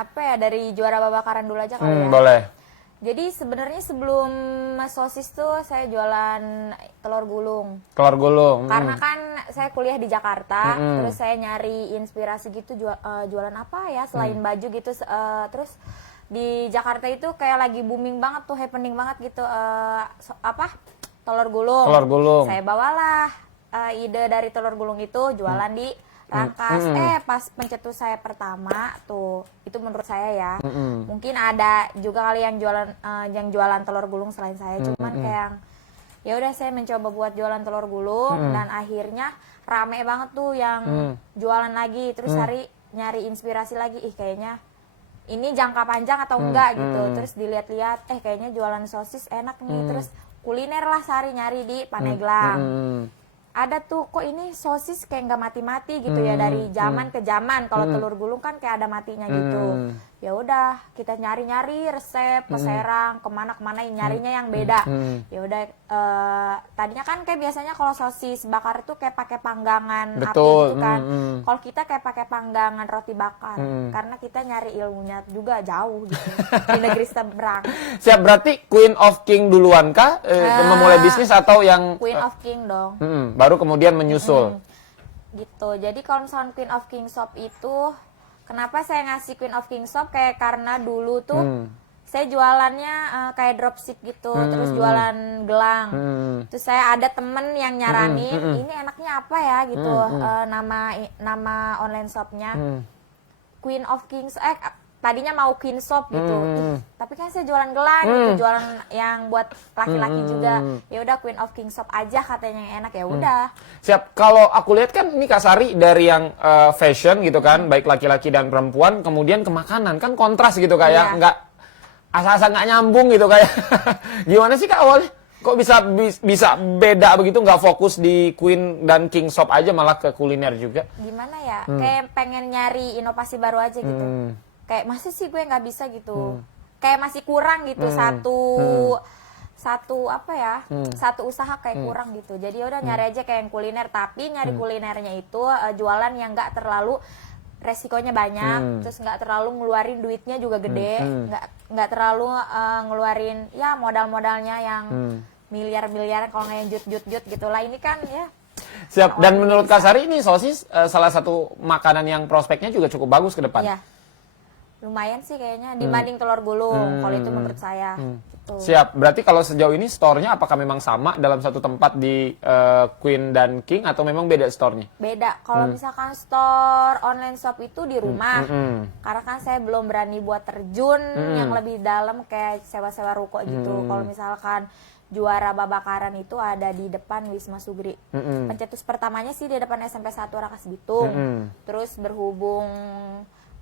apa ya, dari juara babakaran dulu aja kali ya. Boleh. Jadi sebenarnya sebelum sosis tuh saya jualan telur gulung. Telur gulung. Karena kan saya kuliah di Jakarta, terus saya nyari inspirasi gitu jualan apa ya selain baju gitu. Terus di Jakarta itu kayak lagi booming banget tuh, happening banget gitu telur gulung. Telur gulung. Saya bawalah ide dari telur gulung itu jualan di Rangkas. Pas pencetus saya pertama tuh, itu menurut saya ya, mungkin ada juga kali yang jualan telur gulung selain saya, cuman kayak ya udah saya mencoba buat jualan telur gulung dan akhirnya rame banget tuh yang jualan lagi, terus nyari inspirasi lagi, kayaknya ini jangka panjang atau enggak gitu, terus dilihat-lihat kayaknya jualan sosis enak nih, terus kuliner lah nyari di Paneglang. Ada tuh, kok ini sosis kayak nggak mati-mati gitu ya, dari zaman ke zaman. Kalau telur gulung kan kayak ada matinya gitu. Ya udah, kita nyari-nyari resep ke Serang, kemana-kemana nyarinya yang beda. Ya udah, tadinya kan kayak biasanya kalau sosis bakar itu kayak pakai panggangan api gitu kan. Kalau kita kayak pakai panggangan roti bakar, karena kita nyari ilmunya juga jauh gitu di negeri seberang. Siap, berarti Queen of King duluan kah memulai bisnis atau yang Queen of King dong. Baru kemudian menyusul. Gitu. Jadi kalau misalnya Queen of King Shop itu, kenapa saya ngasih Queen of King Shop, kayak karena dulu tuh saya jualannya kayak dropship gitu, terus jualan gelang. Terus saya ada temen yang nyaranin, ini enaknya apa ya gitu, nama online shopnya Queen of King Shop. Tadinya mau Queen Shop gitu, tapi kan saya jualan gelang gitu, jualan yang buat laki-laki juga. Ya udah Queen of King Shop aja katanya yang enak, ya udah. Siap. Kalau aku lihat kan ini Kak Sari dari yang fashion gitu kan, baik laki-laki dan perempuan, kemudian ke makanan kan kontras gitu kayak nggak asal-asal nggak nyambung gitu kayak. Gimana sih Kak awalnya? Kok bisa beda begitu, nggak fokus di Queen dan King Shop aja malah ke kuliner juga? Gimana ya? Kayak pengen nyari inovasi baru aja gitu. Kayak masih sih gue nggak bisa gitu, kayak masih kurang gitu, satu apa ya, satu usaha kayak kurang gitu. Jadi udah nyari aja kayak yang kuliner, tapi nyari kulinernya itu jualan yang nggak terlalu resikonya banyak, terus nggak terlalu ngeluarin duitnya juga gede, nggak terlalu ngeluarin ya modal-modalnya yang miliar-miliaran, kalau nggak yang jut-jut gitulah. Ini kan ya. Siap. Dan menurut Kak Sari ini sosis salah satu makanan yang prospeknya juga cukup bagus ke depan. Iya. Lumayan sih kayaknya dibanding telur gulung, kalau itu menurut saya. Gitu. Siap. Berarti kalau sejauh ini store-nya apakah memang sama dalam satu tempat di Queen dan King atau memang beda store-nya? Beda. Kalau misalkan store online shop itu di rumah, karena kan saya belum berani buat terjun yang lebih dalam kayak sewa-sewa ruko gitu. Kalau misalkan juara babakaran itu ada di depan Wisma Sugri. Pencetus pertamanya sih di depan SMP 1 Rangkas Bitung. Terus berhubung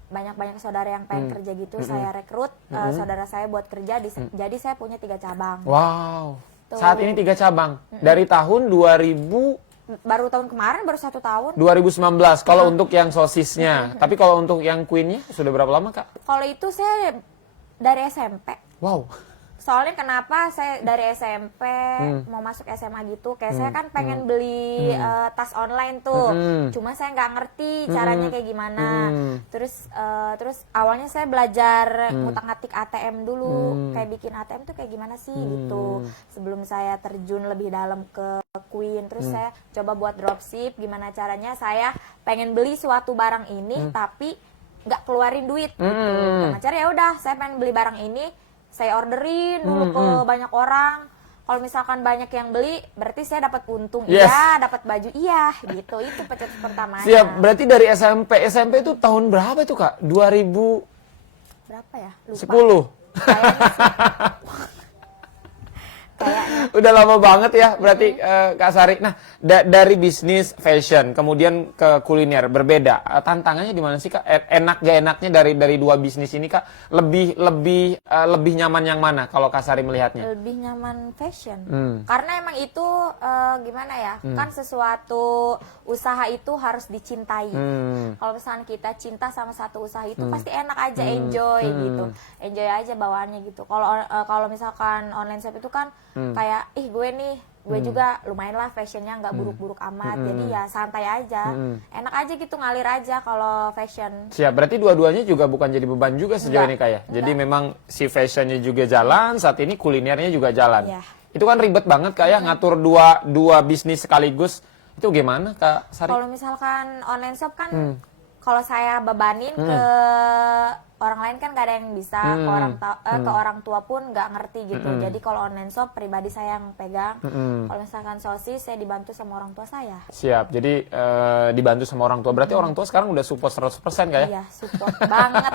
banyak saudara yang pengen kerja gitu, saya rekrut saudara saya buat kerja, jadi saya punya 3 cabang. Wow. Tuh. Saat ini 3 cabang. Dari tahun 2000, baru tahun kemarin, baru 1 tahun. 2019 kalau untuk yang sosisnya. Tapi kalau untuk yang Queen-nya sudah berapa lama Kak? Kalau itu saya dari SMP. Wow. Soalnya kenapa saya dari SMP mau masuk SMA gitu, kayak saya kan pengen beli tas online tuh, cuma saya nggak ngerti caranya kayak gimana. Terus awalnya saya belajar ngutak-ngatik ATM dulu, kayak bikin ATM tuh kayak gimana sih gitu, sebelum saya terjun lebih dalam ke Queen. Terus saya coba buat dropship, gimana caranya saya pengen beli suatu barang ini tapi nggak keluarin duit gitu. Gimana cara, ya udah saya pengen beli barang ini, saya orderin dulu ke banyak orang. Kalau misalkan banyak yang beli, berarti saya dapat untung. Iya, dapat baju. Iya, gitu. Itu pencetus pertamanya. Siap. Berarti dari SMP. SMP itu tahun berapa itu Kak? 2000 berapa ya? Lupa. 10. Kayaknya. Udah lama banget ya berarti Kak Sari. Nah, dari bisnis fashion kemudian ke kuliner berbeda. Tantangannya di mana sih Kak? Enak gak enaknya dari 2 bisnis ini Kak? Lebih nyaman yang mana kalau Kak Sari melihatnya? Lebih nyaman fashion. Karena emang itu gimana ya? Kan sesuatu usaha itu harus dicintai. Kalau misalnya kita cinta sama satu usaha itu pasti enak aja, enjoy gitu. Enjoy aja bawaannya gitu. Kalau misalkan online shop itu kan kayak gue juga lumayan lah fashionnya nggak buruk-buruk amat, jadi ya santai aja, enak aja gitu, ngalir aja kalau fashion. Siap, berarti dua-duanya juga bukan jadi beban juga sejauh ini kayak. Jadi memang si fashionnya juga jalan, saat ini kulinernya juga jalan. Iya. Itu kan ribet banget kayak ngatur dua bisnis sekaligus. Itu gimana Kak Sari? Kalau misalkan online shop kan, kalau saya bebanin ke orang lain kan gak ada yang bisa, ke orang tua pun nggak ngerti gitu. Jadi kalau online shop pribadi saya yang pegang. Kalau misalkan sosis saya dibantu sama orang tua saya. Siap, jadi dibantu sama orang tua. Berarti orang tua sekarang udah support 100% kayak? Iya, support banget.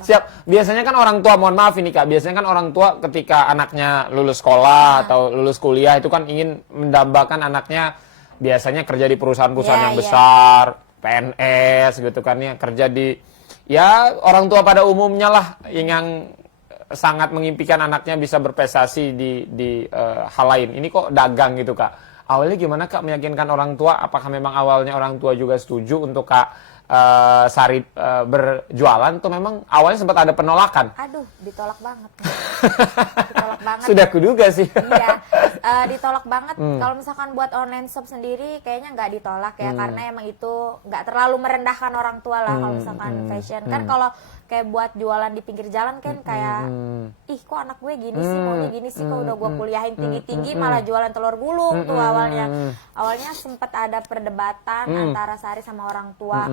Siap, biasanya kan orang tua, mohon maaf ini Kak, biasanya kan orang tua ketika anaknya lulus sekolah atau lulus kuliah itu kan ingin mendambakan anaknya biasanya kerja di perusahaan-perusahaan yang besar, PNS gitu kan ya, kerja di orang tua pada umumnya lah yang sangat mengimpikan anaknya bisa berprestasi di hal lain. Ini kok dagang gitu Kak. Awalnya gimana Kak meyakinkan orang tua? Apakah memang awalnya orang tua juga setuju untuk Kak Sari berjualan tuh memang awalnya sempat ada penolakan? Aduh, ditolak banget. Ditolak banget. Sudah kuduga sih. Iya, ditolak banget. Kalau misalkan buat online shop sendiri kayaknya nggak ditolak ya, karena emang itu nggak terlalu merendahkan orang tua lah. Kalau misalkan fashion kan, kalau kayak buat jualan di pinggir jalan kan kayak ih kok anak gue gini sih, maunya gini sih, kok udah gue kuliahin tinggi-tinggi malah jualan telur gulung tuh awalnya sempet ada perdebatan antara Sari sama orang tua.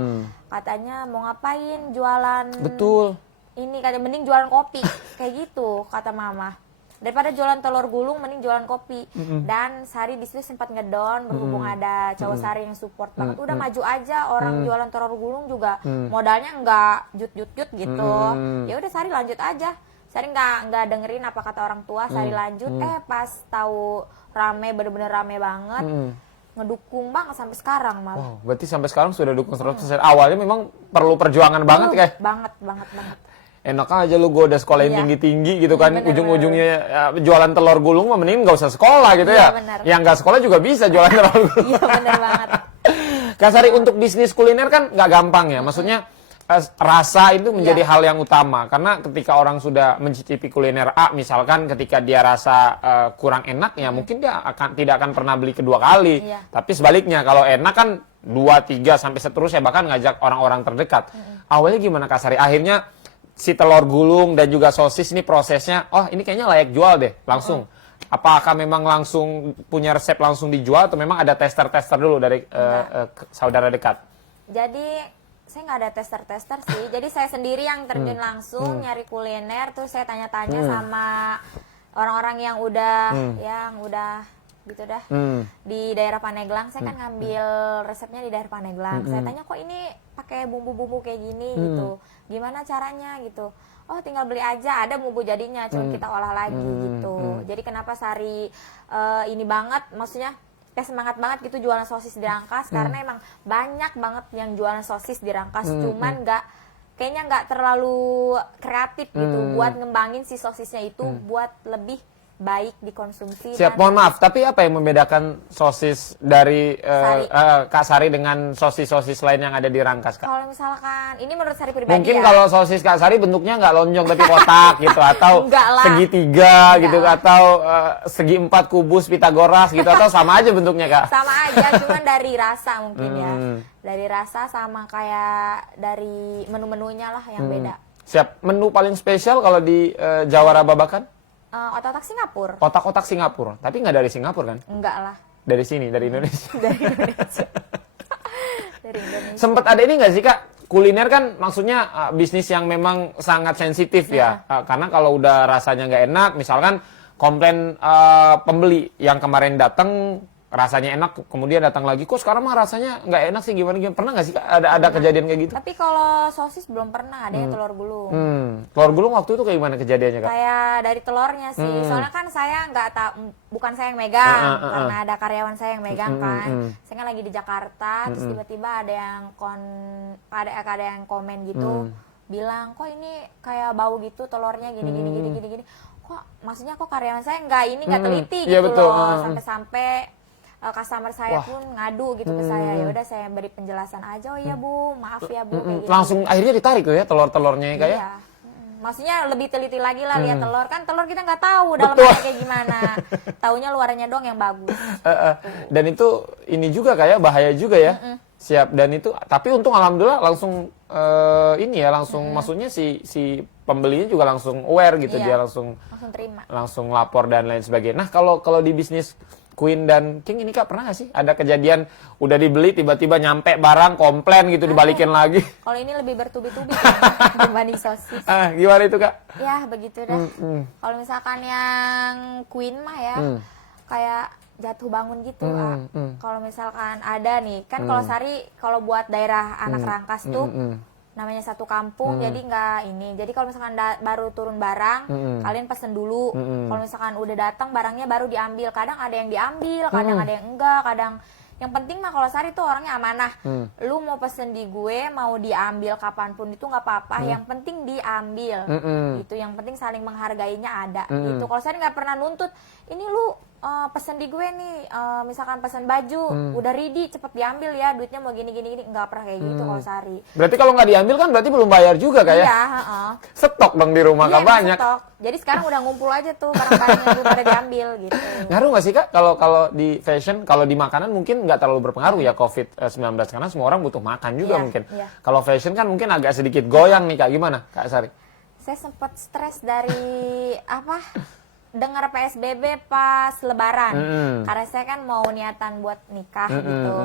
Katanya mau ngapain jualan, betul, ini katanya mending jualan kopi kayak gitu kata mama, daripada jualan telur gulung mending jualan kopi. Dan Sari di situ sempat ngedon, berhubung ada cowok Sari yang support banget, udah maju aja, orang jualan telur gulung juga modalnya nggak jut gitu. Ya udah Sari lanjut aja, Sari nggak dengerin apa kata orang tua, Sari lanjut. Pas tahu rame, bener-bener rame banget, ngedukung banget sampai sekarang malah. Wow, berarti sampai sekarang sudah dukung 100%. Awalnya memang perlu perjuangan banget kayak. Banget. Enak aja lu gue udah sekolah yang tinggi-tinggi gitu kan, ujung-ujungnya jualan telur gulung mah mending nggak usah sekolah gitu ya. Bener. Yang nggak sekolah juga bisa jualan telur gulung. Iya bener banget. Kak Sari, untuk bisnis kuliner kan nggak gampang ya, maksudnya rasa itu menjadi hal yang utama, karena ketika orang sudah mencicipi kuliner A misalkan, ketika dia rasa kurang enak ya mungkin dia tidak akan pernah beli kedua kali. Tapi sebaliknya kalau enak kan 2, 3 sampai seterusnya, bahkan ngajak orang-orang terdekat. Awalnya gimana Kak Sari? Akhirnya si telur gulung dan juga sosis ini prosesnya, oh ini kayaknya layak jual deh langsung. Apakah memang langsung punya resep langsung dijual atau memang ada tester-tester dulu dari saudara dekat? Jadi saya nggak ada tester-tester sih, jadi saya sendiri yang terjun langsung nyari kuliner, terus saya tanya-tanya sama orang-orang yang udah gitu dah di daerah Pandeglang. Saya kan ngambil resepnya di daerah Pandeglang. Saya tanya, kok ini pakai bumbu-bumbu kayak gini gitu, gimana caranya gitu. Oh tinggal beli aja, ada bumbu jadinya, cuma kita olah lagi gitu. Jadi kenapa Sari ini banget, maksudnya kayak semangat banget gitu jualan sosis di Rangkas, karena emang banyak banget yang jualan sosis di Rangkas, cuman kayaknya nggak terlalu kreatif gitu buat ngembangin si sosisnya itu buat lebih baik dikonsumsi. Siap, mohon maaf, tapi apa yang membedakan sosis dari Kak Sari dengan sosis-sosis lain yang ada di Rangkas, Kak? Kalau misalkan, ini menurut Sari pribadi mungkin ya. Kalau sosis Kak Sari bentuknya nggak lonjong tapi kotak gitu, atau segitiga gitu, atau segi 4 kubus Pitagoras gitu, atau sama aja bentuknya Kak? Sama aja, cuman dari rasa mungkin ya. Dari rasa sama kayak dari menu-menunya lah yang beda. Siap, menu paling spesial kalau di Jawara Babakan? Otak-otak Singapura. Otak-otak Singapura, tapi nggak dari Singapura kan? Enggak lah. Dari sini, dari Indonesia. Dari Indonesia. Dari Indonesia. Sempet ada ini nggak sih Kak? Kuliner kan maksudnya bisnis yang memang sangat sensitif ya. Karena kalau udah rasanya nggak enak, misalkan komplain pembeli yang kemarin datang rasanya enak, kemudian datang lagi, kok sekarang mah rasanya nggak enak sih, gimana? Pernah nggak sih Kak ada kejadian kayak gitu? Tapi kalau sosis belum pernah, ada yang telur gulung. Telur gulung waktu itu kayak gimana kejadiannya Kak? Kayak dari telurnya sih, soalnya kan saya nggak tahu, bukan saya yang megang, karena ada karyawan saya yang megang kan. Saya kan lagi di Jakarta, terus tiba-tiba ada yang komen gitu, bilang kok ini kayak bau gitu telurnya gini. Kok maksudnya kok karyawan saya nggak teliti gitu loh, sampai-sampai customer saya pun ngadu gitu ke saya. Ya udah saya beri penjelasan aja, oh iya Bu, maaf ya Bu, kayak gitu. Langsung akhirnya ditarik tuh ya telur-telurnya kayak. Iya. Maksudnya lebih teliti lagi lah lihat telur. Kan telur kita nggak tahu dalamnya kayak gimana. Taunya luarnya doang yang bagus. Dan itu ini juga kayak bahaya juga ya. Siap. Dan itu tapi untung alhamdulillah langsung maksudnya si pembelinya juga langsung aware gitu, dia langsung terima. Langsung lapor dan lain sebagainya. Nah, kalau di bisnis Queen dan King ini Kak, pernah nggak sih ada kejadian udah dibeli tiba-tiba nyampe barang komplain gitu dibalikin lagi? Kalau ini lebih bertubi-tubi dibanding sosis. Gimana itu Kak? Ya begitu dah. Kalau misalkan yang Queen mah ya kayak jatuh bangun gitu. Kalau misalkan ada nih kan kalau Sari kalau buat daerah anak Rangkas tuh namanya satu kampung, jadi nggak ini. Jadi kalau misalkan baru turun barang, kalian pesen dulu. Kalau misalkan udah datang barangnya baru diambil. Kadang ada yang diambil, kadang ada yang enggak, kadang. Yang penting mah kalau Sari tuh orangnya amanah. Lu mau pesen di gue, mau diambil kapanpun itu nggak apa-apa. Yang penting diambil. Gitu. Yang penting saling menghargainya ada. Gitu. Kalau Sari nggak pernah nuntut, ini lu pesen di gue nih, misalkan pesen baju, udah ready, cepet diambil ya, duitnya mau gini, nggak pernah kayak gitu kalau Sari. Berarti kalau nggak diambil kan berarti belum bayar juga kayak? Iya, Stok dong di rumah kan banyak. Stok. Jadi sekarang udah ngumpul aja tuh barang-barang yang belum pada diambil gitu. Ngaruh nggak sih Kak kalau di fashion, kalau di makanan mungkin nggak terlalu berpengaruh ya COVID-19 karena semua orang butuh makan juga mungkin. Kalau fashion kan mungkin agak sedikit goyang nih Kak, gimana Kak Sari? Saya sempat stres dari dengar PSBB pas Lebaran, karena saya kan mau niatan buat nikah gitu,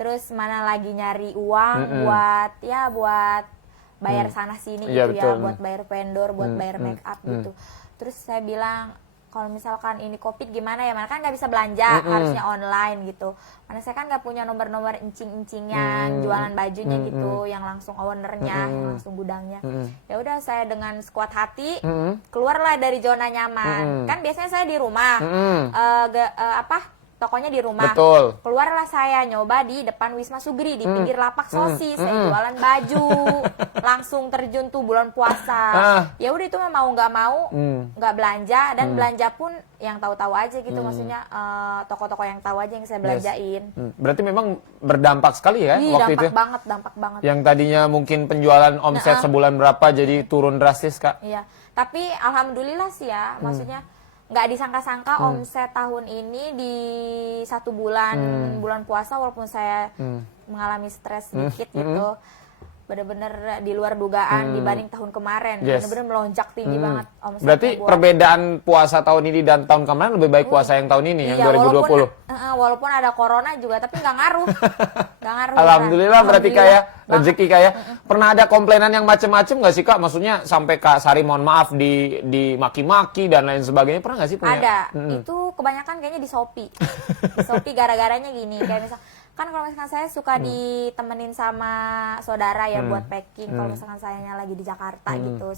terus mana lagi nyari uang buat bayar sana sini gitu ya, buat bayar vendor, buat bayar make up gitu. Terus saya bilang kalau misalkan ini COVID gimana ya, mana kan nggak bisa belanja, harusnya online gitu. Mana saya kan nggak punya nomor-nomor encing-encing yang jualan bajunya gitu, yang langsung ownernya, yang langsung gudangnya. Ya udah saya dengan sekuat hati keluarlah dari zona nyaman. Kan biasanya saya di rumah, tokonya di rumah. Betul. Keluarlah saya nyoba di depan Wisma Sugri di pinggir lapak sosis, saya jualan baju, langsung terjun tuh bulan puasa. Ya udah itu mah mau nggak mau nggak belanja, dan belanja pun yang tahu-tahu aja gitu, maksudnya toko-toko yang tahu aja yang saya belanjain. Berarti memang berdampak sekali ya waktu itu. Dampak banget. Yang tadinya mungkin penjualan omset sebulan berapa jadi turun drastis Kak. Iya, tapi alhamdulillah sih ya, maksudnya nggak disangka-sangka omset tahun ini di 1 bulan bulan puasa, walaupun saya mengalami stres sedikit gitu, bener-bener di luar dugaan dibanding tahun kemarin. Bener-bener melonjak tinggi banget omsetnya. Berarti perbedaan puasa tahun ini dan tahun kemarin lebih baik puasa yang tahun ini, yang 2020. Walaupun ada corona juga, tapi nggak ngaruh. Alhamdulillah, berarti kayak rezeki kayak. Pernah ada komplainan yang macem-macem nggak sih Kak? Maksudnya sampai Kak Sari mohon maaf di maki-maki dan lain sebagainya, pernah nggak sih punya? Ada. Itu kebanyakan kayaknya di Shopee. Di Shopee gara-garanya gini, kayak misal kan kalau misalkan saya suka ditemenin sama saudara ya buat packing. Kalau misalkan sayanya lagi di Jakarta gitu,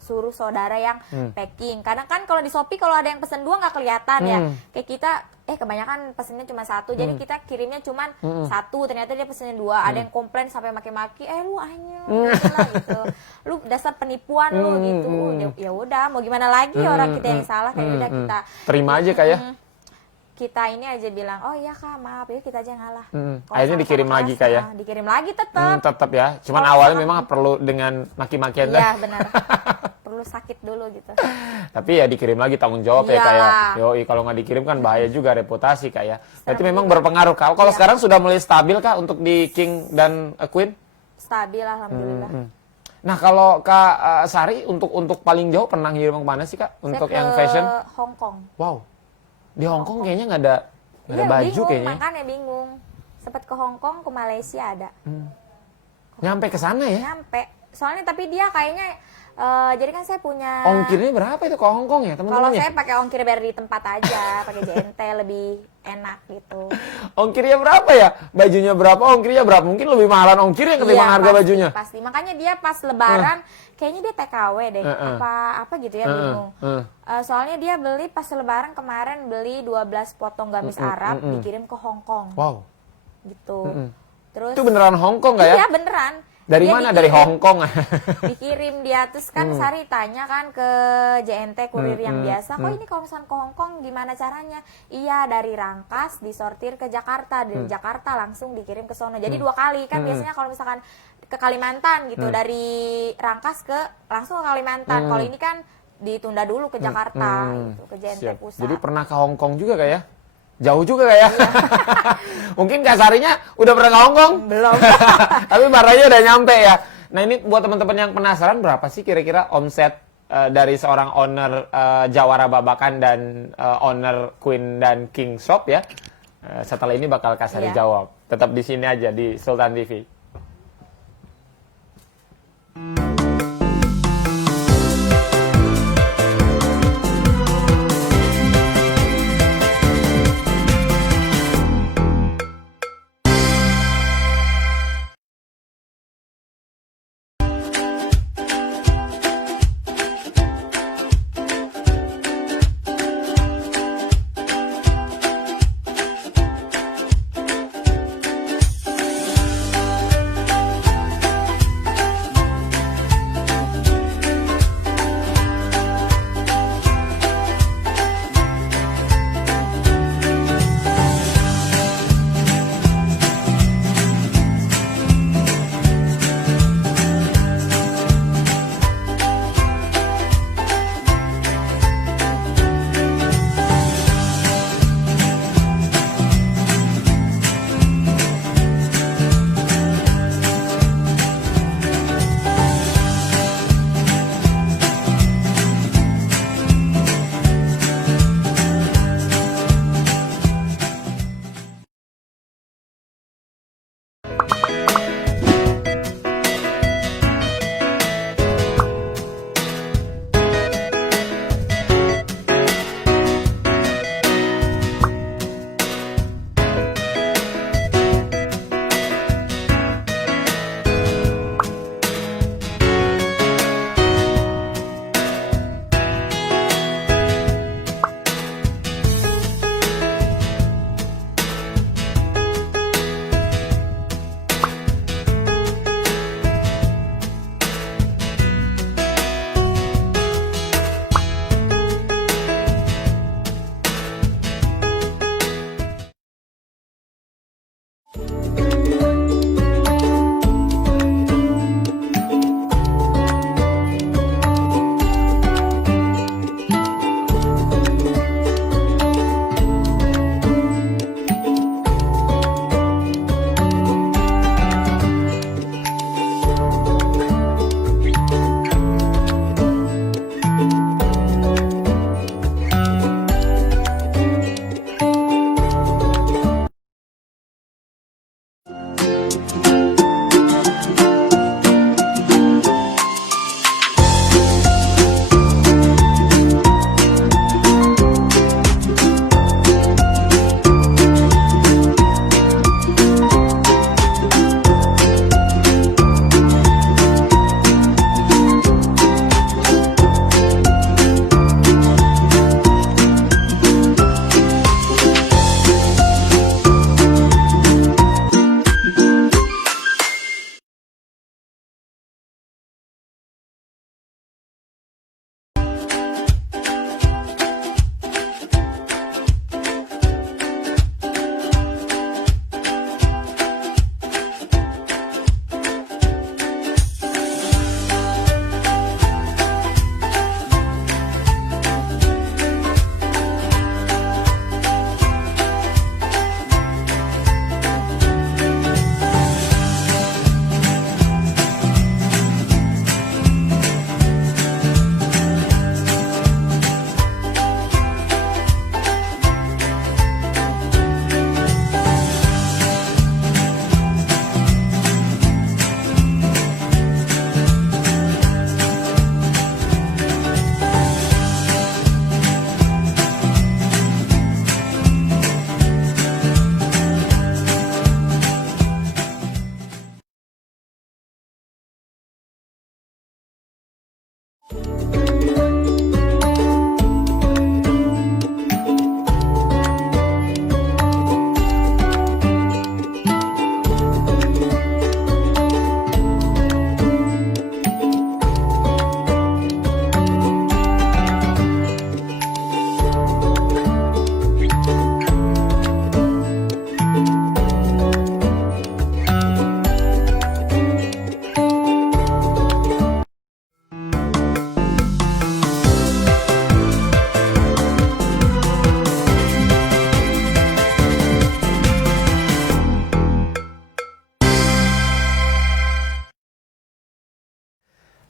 suruh saudara yang packing. Kadang kan kalau di Shopee kalau ada yang pesen 2 nggak kelihatan ya. Kayak kita kebanyakan pesennya cuma 1, jadi kita kirimnya cuma 1, ternyata dia pesennya 2. Ada yang komplain sampai maki-maki, lu anyong gitu. Lu dasar penipuan lu gitu. Ya udah, mau gimana lagi, orang kita yang salah, kayak udah kita terima aja kayak. Kita ini aja bilang, oh iya Kak, maaf ya, kita aja yang ngalah. Akhirnya dikirim lagi kayak. Dikirim lagi tetap. Tetap ya. Cuman awalnya memang perlu dengan maki-makian. Iya benar. Perlu sakit dulu gitu. Tapi ya dikirim lagi, tanggung jawab ya kayak. Yoi, kalau nggak dikirim kan bahaya juga reputasi kayak. Berarti memang berpengaruh. Kalau sekarang sudah mulai stabil Kak untuk di King dan Queen? Stabil alhamdulillah. Nah kalau Kak Sari untuk paling jauh pernah ngirim kemana sih Kak? Untuk yang fashion? Hong Kong. Wow. Di Hong Kong kayaknya nggak ada baju bingung, kayaknya. Makanya bingung. Sempat ke Hong Kong, ke Malaysia ada. Nyampe ke sana ya? Nyampe. Soalnya tapi dia kayaknya jadi kan saya punya. Ongkirnya berapa itu ke Hong Kong ya teman-teman? Kalau saya pakai ongkir bayar di tempat aja, pakai JNT lebih enak gitu. Ongkirnya berapa ya? Bajunya berapa? Ongkirnya berapa? Mungkin lebih mahalan ongkirnya ketimbang harga bajunya. Pasti. Makanya dia pas Lebaran kayaknya dia TKW deh. Apa gitu ya, bingung. Soalnya dia beli pas Lebaran kemarin, beli 12 potong gamis Arab dikirim ke Hong Kong. Wow. Gitu. Terus itu beneran Hong Kong nggak ya? Iya beneran. Dari dia mana? Dari Hong Kong? Dikirim dia. Terus kan Sari tanya kan ke JNT kurir yang biasa, kok ini kalau misalnya ke Hong Kong gimana caranya? Iya, dari Rangkas disortir ke Jakarta, dari Jakarta langsung dikirim ke sono. Jadi 2 kali kan biasanya kalau misalkan ke Kalimantan gitu, dari Rangkas langsung ke Kalimantan. Kalau ini kan ditunda dulu ke Jakarta gitu, ke JNT Siap. Pusat. Jadi pernah ke Hong Kong juga kayak? Jauh juga kayak? Mungkin Kak Sarinya udah pernah ke Hong Kong? Belum. Tapi barangnya udah nyampe ya. Nah ini buat teman-teman yang penasaran, berapa sih kira-kira omset dari seorang owner Jawara Babakan dan owner Queen dan King Shop ya? Setelah ini bakal Kak Sari jawab. Tetap di sini aja di Sultan TV.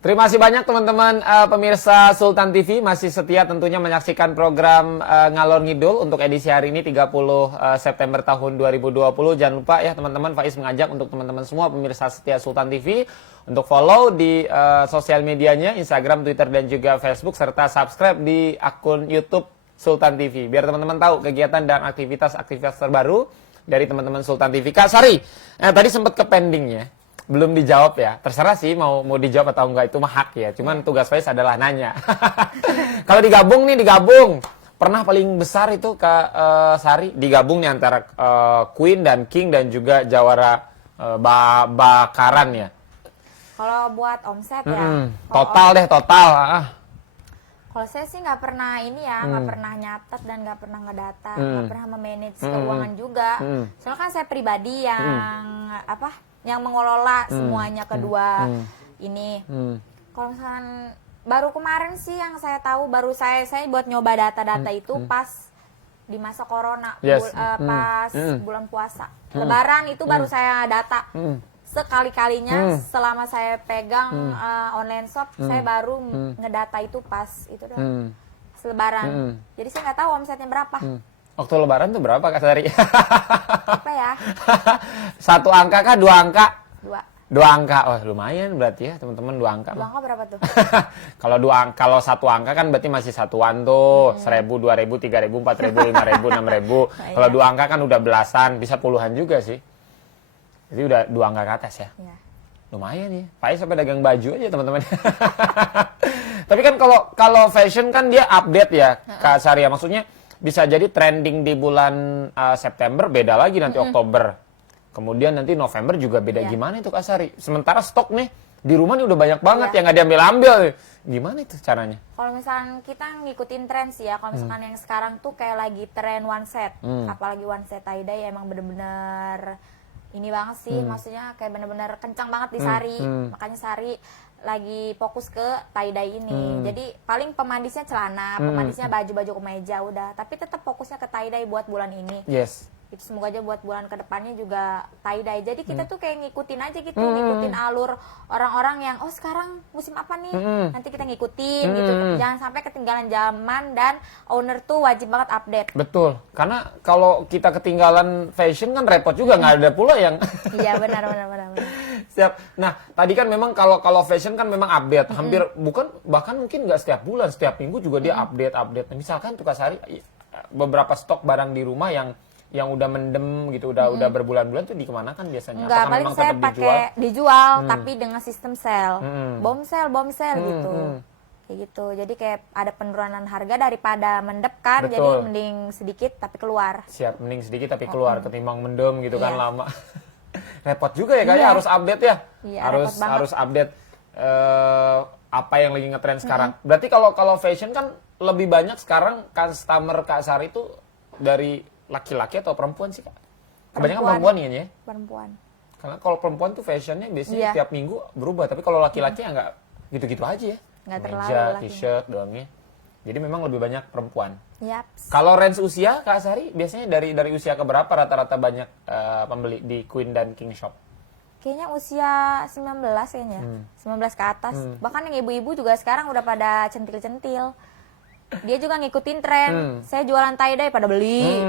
Terima kasih banyak teman-teman pemirsa Sultan TV, masih setia tentunya menyaksikan program Ngalor Ngidul untuk edisi hari ini 30 September tahun 2020. Jangan lupa ya teman-teman, Faiz mengajak untuk teman-teman semua pemirsa setia Sultan TV untuk follow di sosial medianya, Instagram, Twitter, dan juga Facebook, serta subscribe di akun YouTube Sultan TV. Biar teman-teman tahu kegiatan dan aktivitas terbaru dari teman-teman Sultan TV. Kak Sari, tadi sempat ke pendingnya. Belum dijawab ya, terserah sih mau dijawab atau enggak, itu mah hak ya. Cuman tugas Faiz adalah nanya. Kalau digabung, pernah paling besar itu Kak Sari digabung nih antara Queen dan King dan juga Jawara Bakaran ya. Kalau buat omset ya, Total. kalau saya sih nggak pernah ini ya, nggak pernah nyatet dan nggak pernah ngedata, nggak pernah memanage keuangan juga. Soalnya kan saya pribadi yang yang mengelola semuanya kedua ini. Kalau misalkan baru kemarin sih yang saya tahu, baru saya buat nyoba data-data itu pas di masa corona, pas bulan puasa, Lebaran itu baru saya data. Sekali-kalinya selama saya pegang online shop, saya baru ngedata itu pas itu dah Lebaran. Jadi saya nggak tahu omsetnya berapa. Waktu Lebaran tuh berapa Kak Sari? Apa ya? 1 angka kah, 2 angka? 2 angka. Oh, lumayan berarti ya, teman-teman, 2 angka. 2 angka berapa tuh? Kalau 1 angka kan berarti masih satuan tuh. 1.000, 2.000, 3.000, 4.000, 5.000, 6.000. Kalau 2 angka kan udah belasan, bisa puluhan juga sih. Jadi udah 2 angka ke atas ya. Iya. Lumayan ya. Faiz sampai dagang baju aja, teman-teman. Tapi kan kalau fashion kan dia update ya, Kak Sari ya. Maksudnya bisa jadi trending di bulan September beda lagi nanti Oktober. Kemudian nanti November juga beda. Gimana itu Kak Sari? Sementara stok nih di rumah nih udah banyak banget yang nggak diambil-ambil. Gimana itu caranya? Kalau misalkan kita ngikutin tren sih ya, kalau misalkan yang sekarang tuh kayak lagi tren one set, apalagi one set tie-dye emang bener-bener ini banget sih, maksudnya kayak bener-bener kencang banget di Sari. Makanya Sari lagi fokus ke tie-dye ini. Jadi paling pemandisnya celana, pemandisnya baju-baju kemeja udah. Tapi tetap fokusnya ke tie-dye buat bulan ini. Yes. Itu semoga aja buat bulan kedepannya juga tie-dye. Jadi kita tuh kayak ngikutin aja gitu, ngikutin alur orang-orang yang sekarang musim apa nih, nanti kita ngikutin gitu. Jangan sampai ketinggalan zaman, dan owner tuh wajib banget update. Betul, karena kalau kita ketinggalan fashion kan repot juga, nggak ada pula yang. Iya benar. Siap. Nah tadi kan memang kalau fashion kan memang update, hampir bahkan mungkin nggak setiap bulan, setiap minggu juga dia update. Misalkan tuh Kak Sari beberapa stok barang di rumah yang udah mendem gitu, udah berbulan-bulan tuh dikemanakan biasanya? Enggak, paling saya pakai dijual tapi dengan sistem sell, bomb sell gitu. Kayak gitu. Jadi kayak ada penurunan harga daripada mendep kan. Betul. Jadi mending sedikit tapi keluar. Siap, mending sedikit tapi keluar ketimbang mendem gitu kan lama. Repot juga ya kayaknya, harus update ya. Iya, harus update apa yang lagi ngetrend sekarang. Berarti kalau fashion kan lebih banyak sekarang customer Kak Sari itu dari laki-laki atau perempuan sih Kak? Kebanyakan perempuan ya? Perempuan. Karena kalau perempuan tuh fashionnya biasanya tiap minggu berubah. Tapi kalau laki-laki ya nggak gitu-gitu aja ya. Nggak terlalu Meja, laki. t-shirt doangnya. Jadi memang lebih banyak perempuan. Yap. Kalau range usia Kak Sari biasanya dari usia ke berapa rata-rata banyak pembeli di Queen dan King Shop? Kayaknya usia 19 kayaknya. 19 ke atas. Bahkan yang ibu-ibu juga sekarang udah pada centil-centil. Dia juga ngikutin tren. Saya jualan tie-dye pada beli.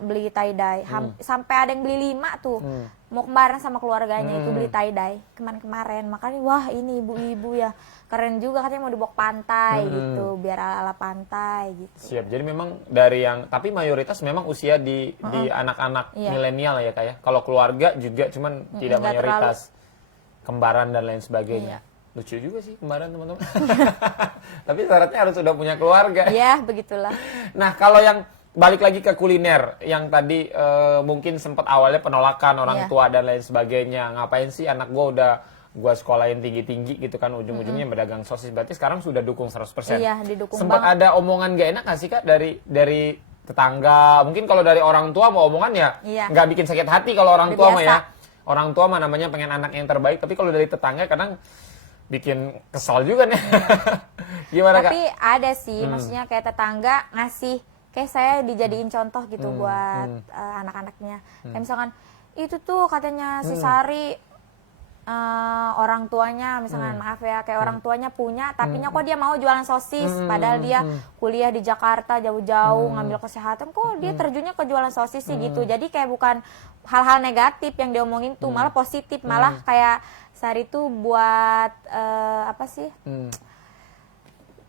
Beli tie-dye. Sampai ada yang beli 5 tuh. Mau kemarin sama keluarganya itu beli tie-dye. Kemarin. Makanya wah ini ibu-ibu ya. Keren juga, katanya mau dibawa ke pantai gitu. Biar ala pantai gitu. Siap. Jadi memang dari tapi mayoritas memang usia di anak-anak milenial ya Kak ya. Kalau keluarga juga cuman tidak mayoritas. Kembaran dan lain sebagainya. Lucu juga sih kembaran teman-teman. Tapi syaratnya harus sudah punya keluarga. Ya, begitulah. Nah, kalau yang balik lagi ke kuliner, yang tadi mungkin sempat awalnya penolakan orang tua dan lain sebagainya. Ngapain sih anak gua sekolahin tinggi-tinggi gitu kan, ujung-ujungnya berdagang sosis. Berarti sekarang sudah dukung 100%. Iya, didukung sempat banget. ada omongan gak enak nggak sih Kak dari tetangga? Mungkin kalau dari orang tua mau omongan ya nggak bikin sakit hati kalau orang tua mah ya. Orang tua mah namanya pengen anak yang terbaik, tapi kalau dari tetangga kadang bikin kesal juga nih. Gimana Kak? Tapi ada sih, maksudnya kayak tetangga ngasih, kayak saya dijadiin contoh gitu buat anak-anaknya. Kayak misalkan, itu tuh katanya si Sari orang tuanya, misalkan maaf ya, kayak orang tuanya punya, tapinya kok dia mau jualan sosis, padahal dia kuliah di Jakarta jauh-jauh ngambil kesehatan, kok dia terjunnya ke jualan sosis sih gitu. Jadi kayak bukan hal-hal negatif yang diomongin tuh, malah positif, malah kayak Sari tuh buat apa sih?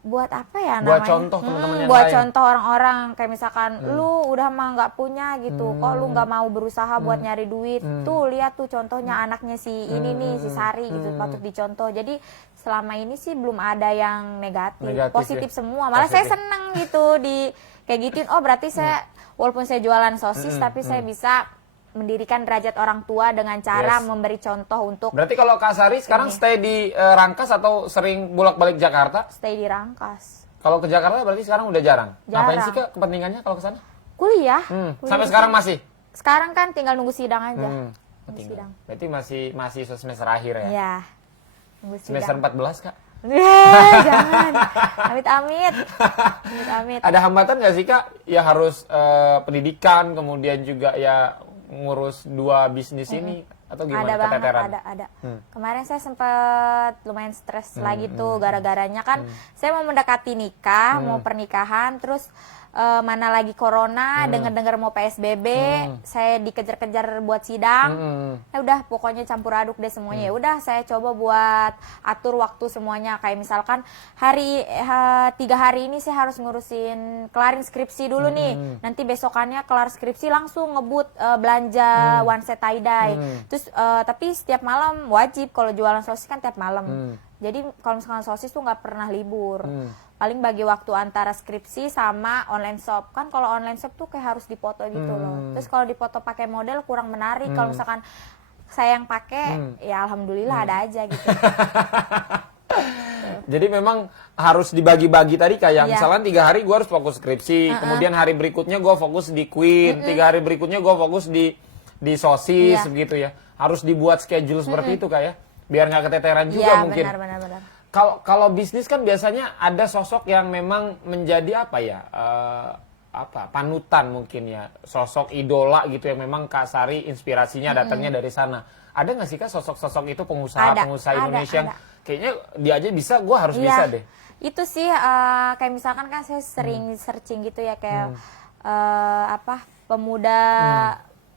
Buat apa ya namanya? Buat contoh teman-teman yang buat lain. contoh orang-orang kayak misalkan lu udah mah nggak punya gitu, kok lu nggak mau berusaha buat nyari duit, tuh lihat tuh contohnya anaknya si ini nih si Sari gitu, patut dicontoh. Jadi selama ini sih belum ada yang negatif, positif ya? semua, malah saya seneng gitu di kayak gituin. Oh berarti saya walaupun saya jualan sosis tapi saya bisa mendirikan derajat orang tua dengan cara memberi contoh untuk. Berarti kalau Kak Sari sekarang stay di Rangkas atau sering bolak-balik Jakarta? Stay di Rangkas. Kalau ke Jakarta berarti sekarang udah jarang. Jarang. Ngapain sih Kak kepentingannya kalau ke sana? Kuliah. Sampai sekarang masih? Sekarang kan tinggal nunggu sidang aja. Nunggu sidang. Berarti masih semester akhir ya? Iya. Nunggu sidang. Semester 14 Kak? Jangan. Amit-amit. Amit-amit. Ada hambatan nggak sih Kak? Ya harus pendidikan, kemudian juga ya ngurus dua bisnis ini atau gimana? Ada banget, Keteteran? ada. Kemarin saya sempat lumayan stres lagi tuh gara-garanya kan saya mau mendekati nikah, mau pernikahan, terus mana lagi corona, dengar-dengar mau PSBB, saya dikejar-kejar buat sidang. Ya udah pokoknya campur aduk deh semuanya. Ya udah saya coba buat atur waktu semuanya, kayak misalkan 3 hari ini saya harus ngurusin kelarin skripsi dulu nih. Nanti besokannya kelar skripsi langsung ngebut belanja one set tie dye. Terus tapi setiap malam wajib kalau jualan sosis kan tiap malam. Jadi kalau misalkan sosis tuh nggak pernah libur. Paling bagi waktu antara skripsi sama online shop. Kan kalau online shop tuh kayak harus dipoto gitu loh. Terus kalau dipoto pakai model kurang menarik. Kalau misalkan saya yang pakai, ya alhamdulillah ada aja gitu. Jadi memang harus dibagi-bagi tadi kayak misalnya 3 hari gue harus fokus skripsi, kemudian hari berikutnya gue fokus di Queen, 3 hari berikutnya gue fokus di sosis begitu ya. Harus dibuat schedule seperti itu kayak biar nggak keteteran juga mungkin. Iya benar. Kalau bisnis kan biasanya ada sosok yang memang menjadi apa ya, panutan mungkin ya, sosok idola gitu yang memang Kak Sari inspirasinya datangnya dari sana. Ada nggak sih Kak sosok-sosok itu pengusaha Indonesia yang kayaknya dia aja bisa, gue harus bisa deh. Itu sih kayak misalkan kan saya sering searching gitu ya kayak pemuda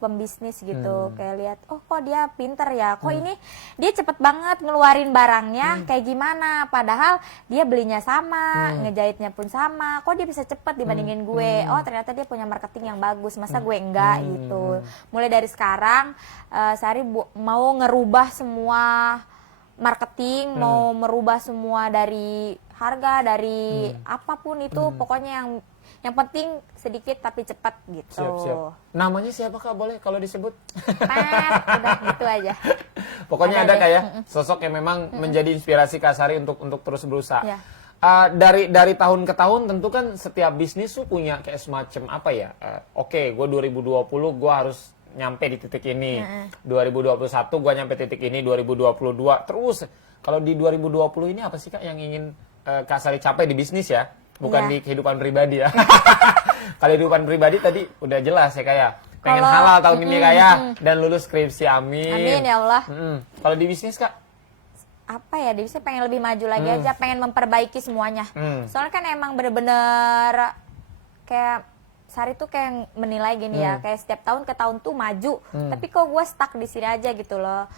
pembisnis gitu, kayak lihat oh kok dia pinter ya, kok ini dia cepet banget ngeluarin barangnya kayak gimana, padahal dia belinya sama, ngejahitnya pun sama, kok dia bisa cepet dibandingin gue. Oh ternyata dia punya marketing yang bagus, masa gue enggak gitu. Mulai dari sekarang Sari mau ngerubah semua marketing, mau merubah semua dari harga, dari apapun itu, pokoknya yang penting sedikit tapi cepat gitu. Siap. Namanya siapa Kak, boleh kalau disebut? Udah gitu aja. Pokoknya ada kayak sosok yang memang menjadi inspirasi Kak Sari untuk terus berusaha. Ya. Dari tahun ke tahun tentu kan setiap bisnis tuh punya kayak semacam apa ya? Oke, gue 2020 gue harus nyampe di titik ini. 2021 gue nyampe titik ini, 2022 terus. Kalau di 2020 ini apa sih Kak yang ingin Kak Sari capai di bisnis ya? Bukan di kehidupan pribadi ya. Kalau kehidupan pribadi tadi udah jelas ya kayak pengen halal tahun ini kayak dan lulus skripsi, amin. Amin ya Allah. Kalau di bisnis Kak? Apa ya, di bisnis pengen lebih maju lagi aja, pengen memperbaiki semuanya. Soalnya kan emang bener-bener kayak Sari tuh kayak menilai gini ya, kayak setiap tahun ke tahun tuh maju, tapi kok gue stuck di sini aja gitu loh.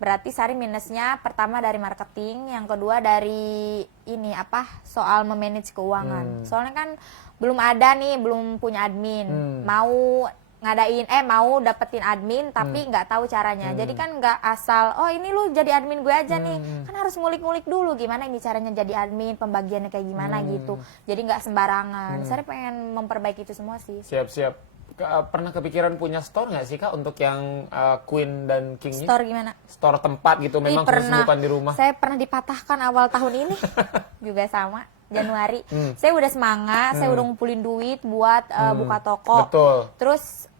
Berarti Sari minusnya pertama dari marketing, yang kedua dari ini soal memanage keuangan. Soalnya kan belum ada nih, belum punya admin. Mau dapetin admin tapi nggak tahu caranya. Jadi kan nggak asal, oh ini lu jadi admin gue aja nih. Kan harus ngulik-ngulik dulu gimana ini caranya jadi admin, pembagiannya kayak gimana gitu. Jadi nggak sembarangan. Sari pengen memperbaiki itu semua sih. Siap. Pernah kepikiran punya store nggak sih Kak untuk yang Queen dan King ini? Store gimana? Store tempat gitu, memang khusus bukan di rumah. Saya pernah dipatahkan awal tahun ini juga sama. Januari, saya udah semangat, saya udah ngumpulin duit buat buka toko. Betul. Terus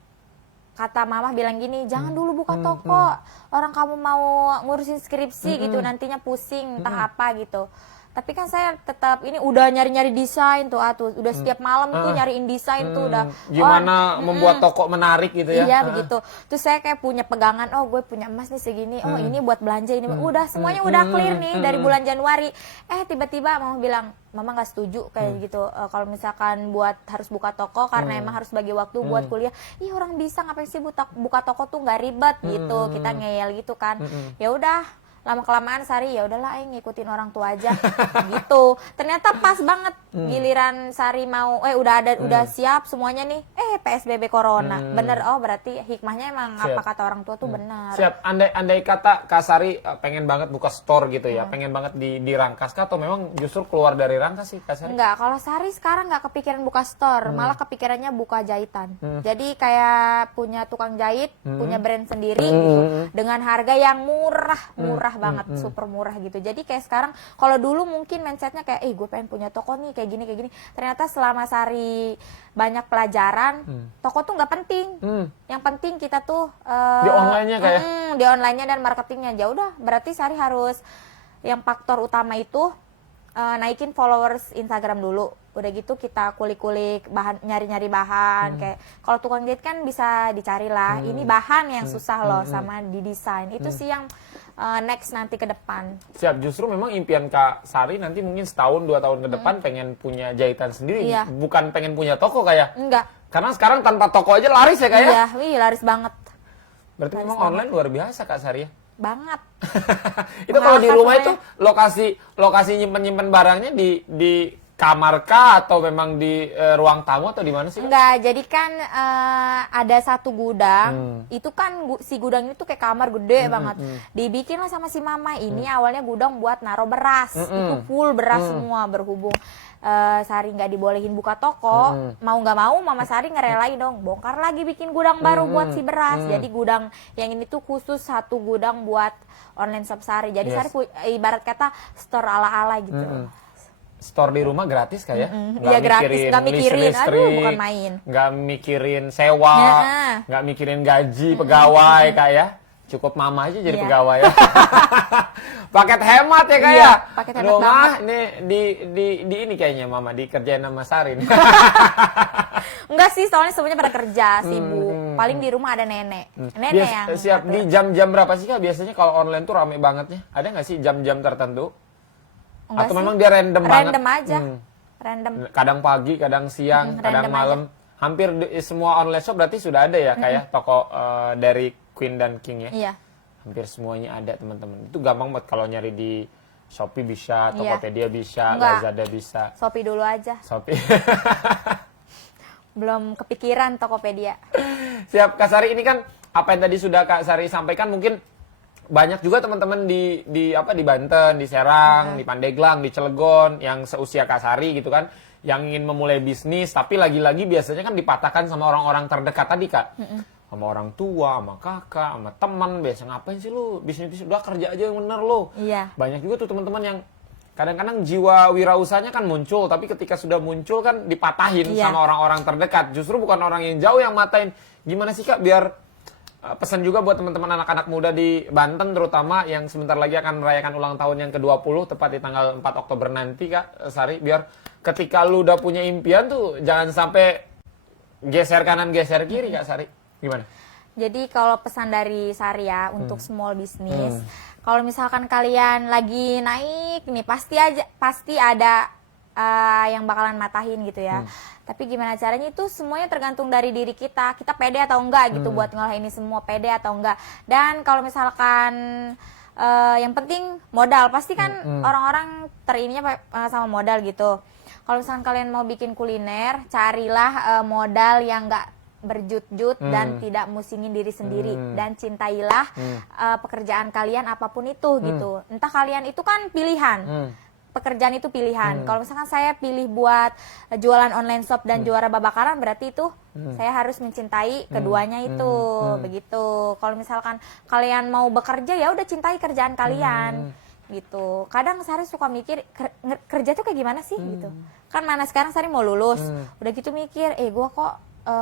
kata mama bilang gini, jangan dulu buka toko, orang kamu mau ngurusin skripsi gitu, nantinya pusing, entah apa gitu. Tapi kan saya tetap ini udah nyari-nyari desain tuh, udah setiap malam tuh nyariin desain tuh udah. Gimana membuat toko menarik gitu ya? Iya begitu. Terus saya kayak punya pegangan, oh gue punya emas nih segini, oh ini buat belanja ini. Udah semuanya udah clear nih dari bulan Januari. Tiba-tiba mama bilang, mama nggak setuju kayak gitu. Kalau misalkan buat harus buka toko karena emang harus bagi waktu buat kuliah. Ih orang bisa ngapain sih buka toko tuh nggak ribet gitu. Kita ngeyel gitu kan. Ya udah. Lama kelamaan Sari ya udahlah ngikutin orang tua aja gitu. Ternyata pas banget giliran Sari mau udah siap semuanya nih. PSBB corona. Bener, oh berarti hikmahnya emang apa kata orang tua tuh benar. Siap. Andai kata Kak Sari pengen banget buka store gitu ya, pengen banget di Rangkas kah, atau memang justru keluar dari Rangkas sih Kak Sari? Enggak, kalau Sari sekarang nggak kepikiran buka store, malah kepikirannya buka jahitan. Jadi kayak punya tukang jahit, punya brand sendiri gitu, dengan harga yang murah banget, super murah gitu. Jadi kayak sekarang, kalau dulu mungkin mindsetnya kayak, gue pengen punya toko nih kayak gini. Ternyata selama Sari banyak pelajaran, toko tuh nggak penting. Yang penting kita tuh di online-nya kayak di online-nya dan marketingnya. Ya udah, berarti Sari harus yang faktor utama itu naikin followers Instagram dulu. Udah gitu kita kulik-kulik bahan, nyari-nyari bahan. Kayak kalau tukang jahit kan bisa dicari lah. Ini bahan yang susah loh sama didesain. Itu sih yang next nanti ke depan. Siap, justru memang impian Kak Sari nanti mungkin setahun 2 tahun ke depan pengen punya jahitan sendiri, bukan pengen punya toko kayak. Enggak. Karena sekarang tanpa toko aja laris ya kayak. Iya, laris banget. Berarti laris memang banget. Online luar biasa Kak Sari ya. Banget. Itu kalau di rumah itu lokasi nyimpen barangnya di kamar kah atau memang di ruang tamu atau di mana sih? Enggak, jadi kan ada satu gudang, itu kan si gudang itu kayak kamar gede banget. Dibikinlah sama si mama ini awalnya gudang buat naruh beras, itu full beras semua. Berhubung Sari nggak dibolehin buka toko, mau nggak mau mama Sari ngerelain dong, bongkar lagi bikin gudang baru buat si beras. Jadi gudang yang ini tuh khusus satu gudang buat online shop Sari. Jadi Sari ibarat kata store ala-ala gitu. Store di rumah gratis kayak Iya gratis, nggak mikirin, aduh bukan main. Nggak mikirin sewa, nggak mikirin gaji pegawai kayak. Cukup mama aja jadi pegawai. Paket hemat ya kayak. Iya, paket hemat banget. Nih di ini kayaknya mama dikerjain sama Sari. Enggak sih, soalnya semuanya pada kerja, sibuk. Paling di rumah ada nenek. Nenek yang siap di jam-jam berapa sih Kak biasanya kalau online tuh rame bangetnya? Ada nggak sih jam-jam tertentu? Enggak atau sih. Memang dia random banget? Random aja. Random. Kadang pagi, kadang siang, kadang malam. Aja. Hampir semua online shop berarti sudah ada ya kayak toko dari Queen dan King ya? Iya. Hampir semuanya ada teman-teman. Itu gampang banget kalau nyari di Shopee bisa, Tokopedia bisa, Lazada bisa. Shopee dulu aja. Shopee. Belum kepikiran Tokopedia. Siap Kak Sari, ini kan apa yang tadi sudah Kak Sari sampaikan, mungkin banyak juga teman-teman di Banten, di Serang, di Pandeglang, di Cilegon yang seusia Kak Sari gitu kan, yang ingin memulai bisnis tapi lagi-lagi biasanya kan dipatahkan sama orang-orang terdekat tadi Kak. Sama orang tua, sama kakak, sama teman, biasa ngapain sih lu bisnis udah kerja aja yang bener lu. Iya. Banyak juga tuh teman-teman yang kadang-kadang jiwa wirausahanya kan muncul, tapi ketika sudah muncul kan dipatahin sama orang-orang terdekat. Justru bukan orang yang jauh yang matain. Gimana sih Kak biar pesan juga buat teman-teman anak-anak muda di Banten terutama yang sebentar lagi akan merayakan ulang tahun yang ke-20 tepat di tanggal 4 Oktober nanti Kak Sari, biar ketika lu udah punya impian tuh jangan sampai geser kanan geser kiri Kak Sari. Gimana? Jadi kalau pesan dari Sari ya untuk small business, kalau misalkan kalian lagi naik nih pasti ada yang bakalan matahin gitu ya. Tapi gimana caranya itu semuanya tergantung dari diri kita. Kita pede atau enggak gitu buat ngelahin ini semua, pede atau enggak. Dan kalau misalkan yang penting modal, pasti kan orang-orang terininya sama modal gitu. Kalau misalkan kalian mau bikin kuliner, carilah modal yang enggak berjut-jut dan tidak musingin diri sendiri, dan cintailah pekerjaan kalian apapun itu gitu. Entah kalian itu kan pilihan. Pekerjaan itu pilihan. Kalau misalkan saya pilih buat jualan online shop dan juara babakaran, berarti itu saya harus mencintai keduanya itu. Begitu. Kalau misalkan kalian mau bekerja, ya udah cintai kerjaan kalian. Gitu. Kadang Sari suka mikir kerja tuh kayak gimana sih gitu. Kan mana sekarang Sari mau lulus. Udah gitu mikir, gua kok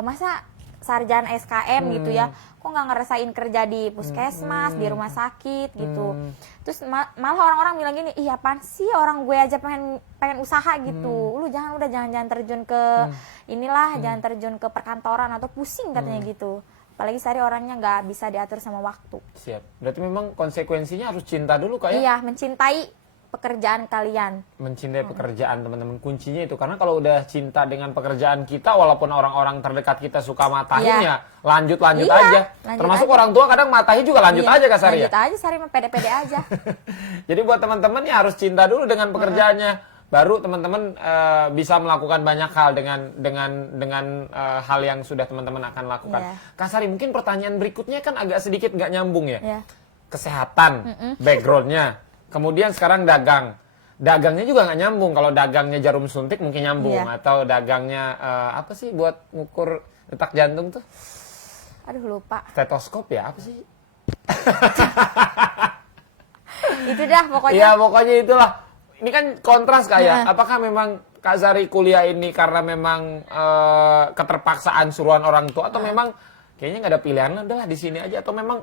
masa sarjana SKM gitu ya, kok nggak ngerasain kerja di puskesmas, di rumah sakit gitu. Terus malah orang-orang bilang gini, iya apaan sih orang gue aja pengen usaha gitu, lu jangan terjun ke inilah, jangan terjun ke perkantoran atau pusing katanya gitu. Apalagi Sari orangnya nggak bisa diatur sama waktu. Siap. Berarti memang konsekuensinya harus cinta dulu Kak ya? Iya, mencintai pekerjaan kalian. Mencintai pekerjaan teman-teman, kuncinya itu. Karena kalau udah cinta dengan pekerjaan kita, walaupun orang-orang terdekat kita suka matahin ya lanjut Iya, aja. lanjut Termasuk aja. orang tua kadang matahin juga lanjut aja Kak Sari ya? Lanjut aja, Sari mah pede-pede aja. Jadi buat teman-teman ya harus cinta dulu dengan pekerjaannya. Baru teman-teman bisa melakukan banyak hal dengan hal yang sudah teman-teman akan lakukan. Kak Sari, mungkin pertanyaan berikutnya kan agak sedikit nggak nyambung ya. Kesehatan, backgroundnya. Kemudian sekarang dagang. Dagangnya juga nggak nyambung. Kalau dagangnya jarum suntik mungkin nyambung. Atau dagangnya apa sih buat ngukur detak jantung tuh? Aduh lupa. Stetoskop ya? Apa sih? Itu dah pokoknya. Iya pokoknya itulah. Ini kan kontras kayak. Apakah memang Kak Sari kuliah ini karena memang keterpaksaan suruhan orang tua atau memang kayaknya nggak ada pilihan, udahlah di sini aja, atau memang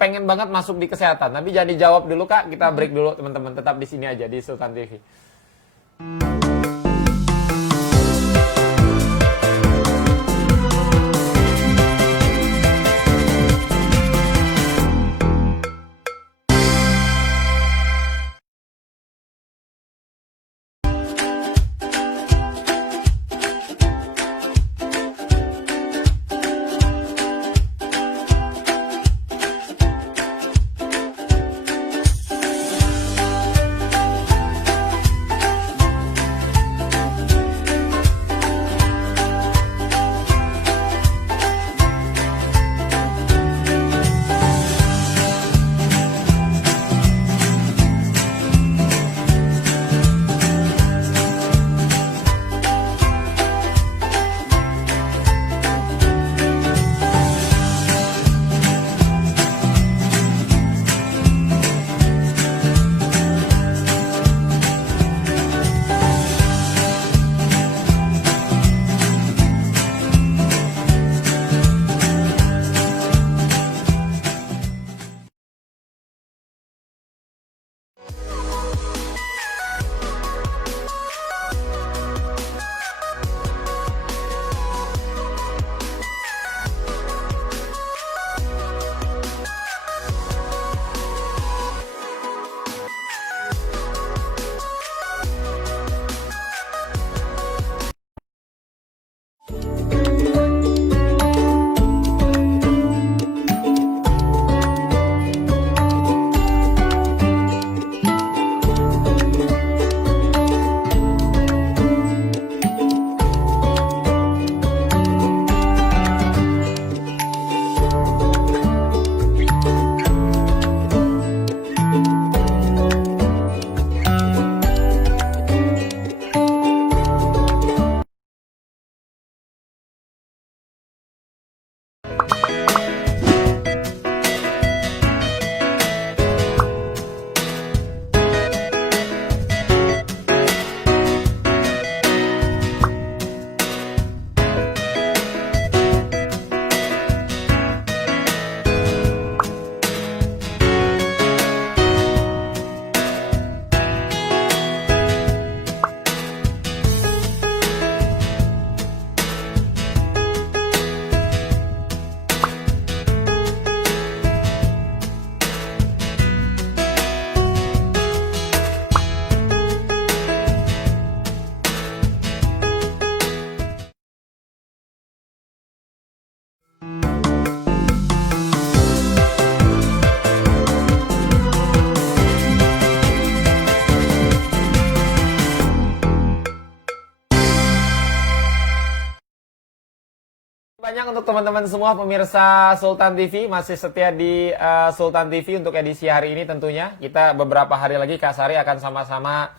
pengen banget masuk di kesehatan? Tapi jangan dijawab dulu Kak, kita break dulu teman-teman, tetap di sini aja di Sultan TV. Banyak untuk teman-teman semua pemirsa Sultan TV, masih setia di Sultan TV untuk edisi hari ini tentunya. Kita beberapa hari lagi Kak Sari akan sama-sama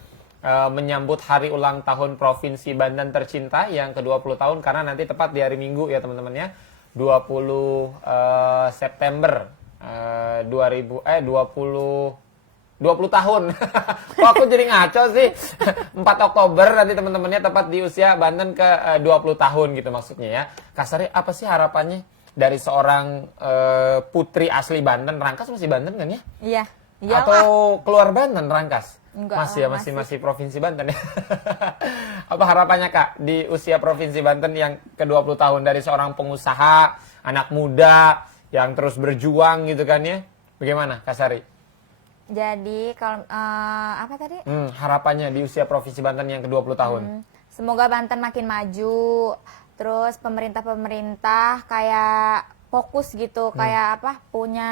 menyambut hari ulang tahun Provinsi Banten tercinta yang ke-20 tahun, karena nanti tepat di hari Minggu ya teman-teman ya, 20 September 20 20 tahun. Kok aku jadi ngaco sih? 4 Oktober nanti teman-temannya tepat di usia Banten ke 20 tahun gitu maksudnya ya. Kak Sari, apa sih harapannya dari seorang putri asli Banten? Rangkas masih Banten kan ya? Iya. Iyalah. Atau keluar Banten Rangkas? Enggak, Masih ya, masih Provinsi Banten ya. Apa harapannya Kak di usia Provinsi Banten yang ke-20 tahun dari seorang pengusaha, anak muda yang terus berjuang gitu kan ya? Bagaimana Kak Sari? Jadi kalau apa tadi? Harapannya di usia Provinsi Banten yang ke-20 tahun. Semoga Banten makin maju. Terus pemerintah kayak fokus gitu, kayak apa? Punya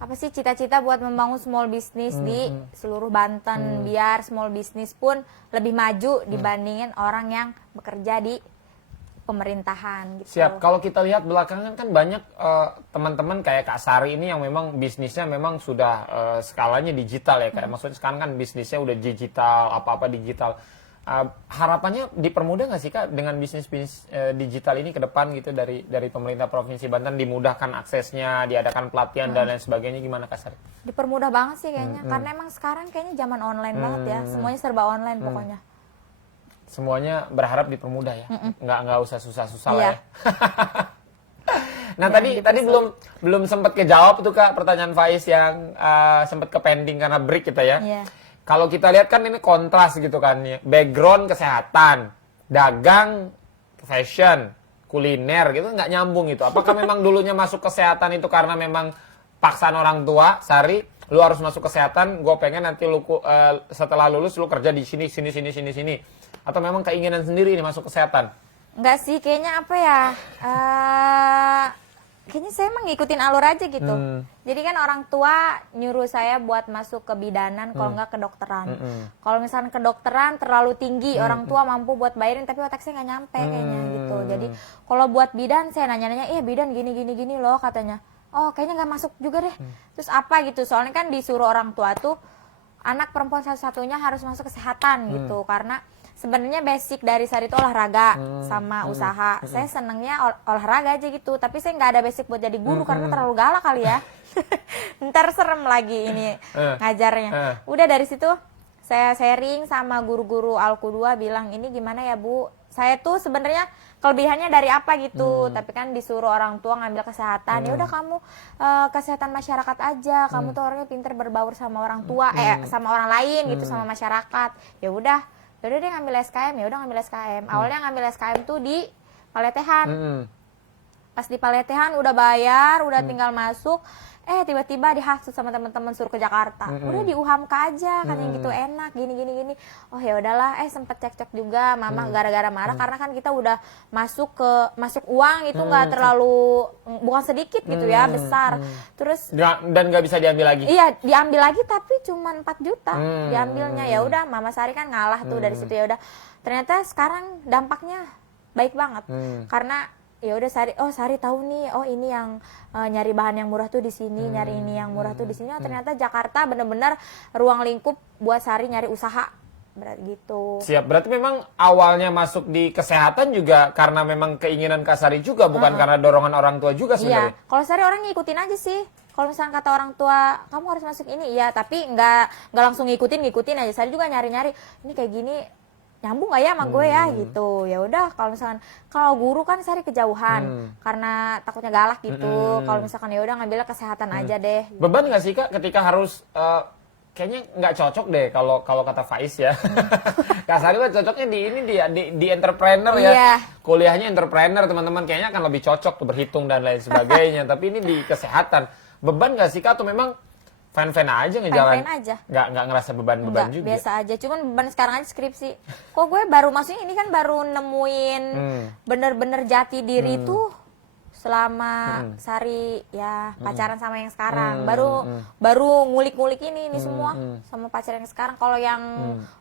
apa sih cita-cita buat membangun small business di seluruh Banten biar small business pun lebih maju dibandingin orang yang bekerja di pemerintahan gitu. Siap. Kalau kita lihat belakangan kan banyak teman-teman kayak Kak Sari ini yang memang bisnisnya memang sudah skalanya digital ya. Kayak maksudnya sekarang kan bisnisnya udah digital, apa-apa digital. Harapannya dipermudah nggak sih Kak dengan bisnis-bisnis digital ini ke depan gitu dari pemerintah Provinsi Banten, dimudahkan aksesnya, diadakan pelatihan dan lain sebagainya, gimana Kak Sari? Dipermudah banget sih kayaknya, karena emang sekarang kayaknya zaman online banget ya, semuanya serba online pokoknya. Semuanya berharap dipermudah ya, nggak usah susah-susah lah Iya. ya. Nah tadi belum sempat kejawab tuh Kak pertanyaan Faiz yang sempat ke pending karena break kita ya. Iya. Kalau kita lihat kan ini kontras gitu kan ya, background kesehatan, dagang, fashion, kuliner gitu nggak nyambung itu. Apakah memang dulunya masuk kesehatan itu karena memang paksaan orang tua, Sari, lu harus masuk kesehatan, gue pengen nanti lu setelah lulus lu kerja di sini. Atau memang keinginan sendiri ini masuk kesehatan? Enggak sih, kayaknya apa ya, kayaknya saya emang ngikutin alur aja gitu. Jadi kan orang tua nyuruh saya buat masuk ke bidanan, kalau nggak kedokteran. Kalau misalnya kedokteran terlalu tinggi, orang tua mampu buat bayarin, tapi otak saya nggak nyampe kayaknya gitu. Jadi kalau buat bidan, saya nanya-nanya, bidan gini loh katanya. Oh kayaknya nggak masuk juga deh. Terus apa gitu, soalnya kan disuruh orang tua tuh, anak perempuan satu-satunya harus masuk kesehatan gitu. Karena sebenarnya basic dari Sari itu olahraga sama usaha. Saya senengnya olahraga aja gitu, tapi saya nggak ada basic buat jadi guru karena terlalu galak kali ya. Ntar serem lagi ini ngajarnya. Udah dari situ saya sharing sama guru-guru Alku 2 bilang, ini gimana ya Bu? Saya tuh sebenarnya kelebihannya dari apa gitu, tapi kan disuruh orang tua ngambil kesehatan. Ya udah kamu kesehatan masyarakat aja. Kamu tuh orangnya pinter berbaur sama orang tua, sama orang lain gitu, sama masyarakat. Ya udah deh ngambil SKM, ya udah ngambil SKM. Awalnya ngambil SKM tuh di Paletehan. Pas di Paletehan udah bayar, udah tinggal masuk, tiba-tiba dihasut sama teman-teman suruh ke Jakarta. Udah di UHAMKA aja, katanya gitu enak, gini. Oh ya udahlah, sempet cekcok juga mama gara-gara marah karena kan kita udah masuk uang itu nggak terlalu, bukan sedikit gitu ya, besar. Terus Dan nggak bisa diambil lagi? Iya, diambil lagi tapi cuma 4 juta diambilnya. Ya udah, Mama Sari kan ngalah tuh dari situ. Ya udah, ternyata sekarang dampaknya baik banget. Karena ya udah Sari tahu nih, ini yang nyari bahan yang murah tuh di sini, nyari ini yang murah tuh di sini. Oh, ternyata Jakarta bener-bener ruang lingkup buat Sari nyari usaha. Berarti gitu. Siap, berarti memang awalnya masuk di kesehatan juga karena memang keinginan Kak Sari juga, bukan karena dorongan orang tua juga sebenarnya. Iya, kalau Sari orang ngikutin aja sih. Kalau misalnya kata orang tua, kamu harus masuk ini, iya, tapi nggak langsung ngikutin aja. Sari juga nyari-nyari, ini kayak gini nyambung gak ya sama gue ya gitu. Ya udah, kalau guru kan Sari kejauhan karena takutnya galak gitu. Kalau misalkan ya udah ngambilnya kesehatan aja deh. Beban nggak sih Kak ketika harus kayaknya nggak cocok deh kalau kata Faiz ya. Kak Sari mah cocoknya di entrepreneur ya. Iya. Kuliahnya entrepreneur, teman-teman kayaknya akan lebih cocok tuh berhitung dan lain sebagainya. Tapi ini di kesehatan. Beban nggak sih Kak atau memang fan-fan aja ngejalan? Fan-fan aja. Nggak ngerasa beban juga? Biasa aja. Cuman beban sekarang aja skripsi. Kok gue maksudnya ini kan baru nemuin bener-bener jati diri tuh selama Sari ya pacaran sama yang sekarang. Baru ngulik-ngulik ini semua sama pacar yang sekarang. Kalau yang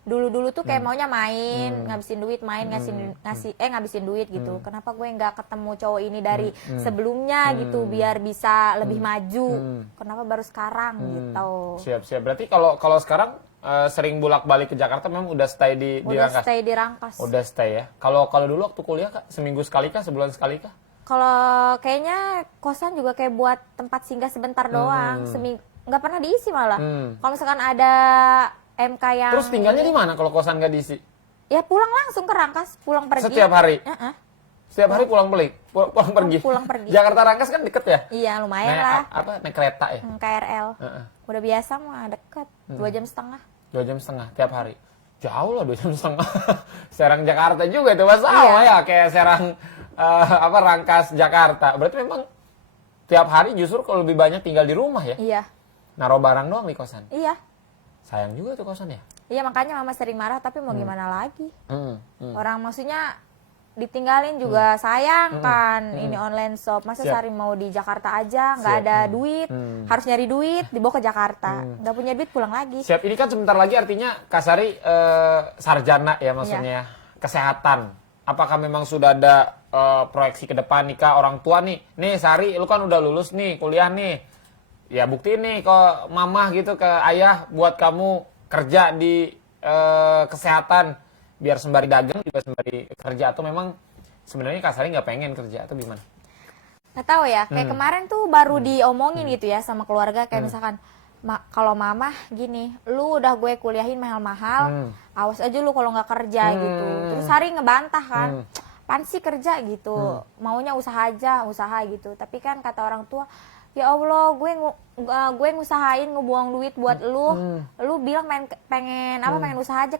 dulu-dulu tuh kayak maunya main, ngabisin duit, ngabisin duit gitu. Kenapa gue nggak ketemu cowok ini dari sebelumnya gitu biar bisa lebih maju. Kenapa baru sekarang gitu. Siap. Berarti kalau sekarang sering bolak-balik ke Jakarta memang udah stay di Rangkas? Udah stay di Rangkas. Udah stay ya. Kalau dulu waktu kuliah Kak, seminggu sekali kah, sebulan sekali kah? Kalau kayaknya kosan juga kayak buat tempat singgah sebentar doang. nggak pernah diisi malah. Kalau misalkan ada MK yang Terus tinggalnya di mana kalau kosan nggak diisi? ya pulang langsung ke Rangkas, pulang pergi. Setiap hari? Setiap hari pulang pergi? Pulang pergi. Jakarta Rangkas kan deket ya? Iya, lumayan lah. Naik kereta ya? KRL. Udah biasa mah deket, 2,5 jam. 2,5 jam tiap hari. Jauh lah 2,5 jam. Serang Jakarta juga itu Mas. Sama ya kayak Serang Rangkas Jakarta. Berarti memang tiap hari justru kalau lebih banyak tinggal di rumah ya? Iya. Naruh barang doang di kosan. Iya. Sayang juga tuh kosan ya? Iya, makanya mama sering marah, tapi mau gimana lagi. Orang maksudnya ditinggalin juga sayang kan. Ini online shop, masa sehari mau di Jakarta aja, nggak ada duit, harus nyari duit, dibawa ke Jakarta. Nggak punya duit, pulang lagi. Siap, ini kan sebentar lagi artinya Kak Sari sarjana ya maksudnya, kesehatan. Apakah memang sudah ada proyeksi ke depan nih Kak, orang tua nih Sari lu kan udah lulus nih, kuliah nih. Ya buktiin nih ke mama gitu, ke ayah buat kamu kerja di kesehatan biar sembari dagang juga sembari kerja, atau memang sebenarnya Kak Sari nggak pengen kerja atau gimana? Nggak tahu ya, kayak kemarin tuh baru diomongin gitu ya sama keluarga, kayak misalkan kalau mama gini, lu udah gue kuliahin mahal-mahal, awas aja lu kalau nggak kerja gitu. Terus Sari ngebantah kan, pan sih kerja gitu, maunya usaha aja, usaha gitu. Tapi kan kata orang tua, ya Allah, gue ngusahain ngebuang duit buat lu bilang pengen usaha aja,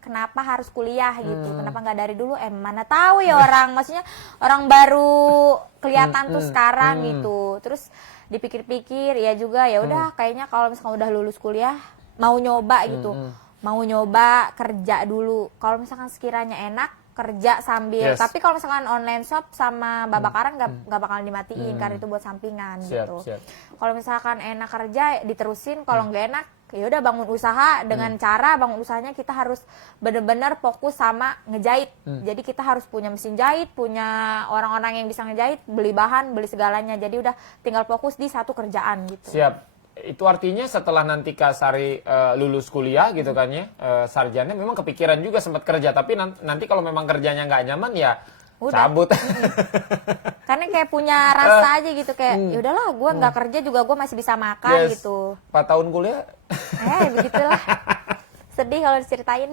kenapa harus kuliah gitu, kenapa nggak dari dulu? Mana tahu ya orang, maksudnya orang baru kelihatan tuh sekarang gitu. Terus dipikir-pikir ya juga, ya udah kayaknya kalau misalkan udah lulus kuliah mau nyoba gitu, mau nyoba kerja dulu. Kalau misalkan sekiranya enak kerja sambil, tapi kalau misalkan online shop sama babakaran nggak bakalan dimatiin karena itu buat sampingan gitu. Kalau misalkan enak kerja diterusin, kalau nggak enak ya udah bangun usaha. Dengan cara bangun usahanya kita harus benar-benar fokus sama ngejahit. Jadi kita harus punya mesin jahit, punya orang-orang yang bisa ngejahit, beli bahan, beli segalanya. Jadi udah tinggal fokus di satu kerjaan gitu. Siap. Itu artinya setelah nanti Kak Sari lulus kuliah gitu kan ya, sarjana, memang kepikiran juga sempat kerja, tapi nanti kalau memang kerjanya nggak nyaman ya udah cabut. Karena kayak punya rasa aja gitu, kayak ya udahlah, gue nggak kerja juga gue masih bisa makan gitu. 4 tahun kuliah. Begitulah. Sedih kalau diceritain.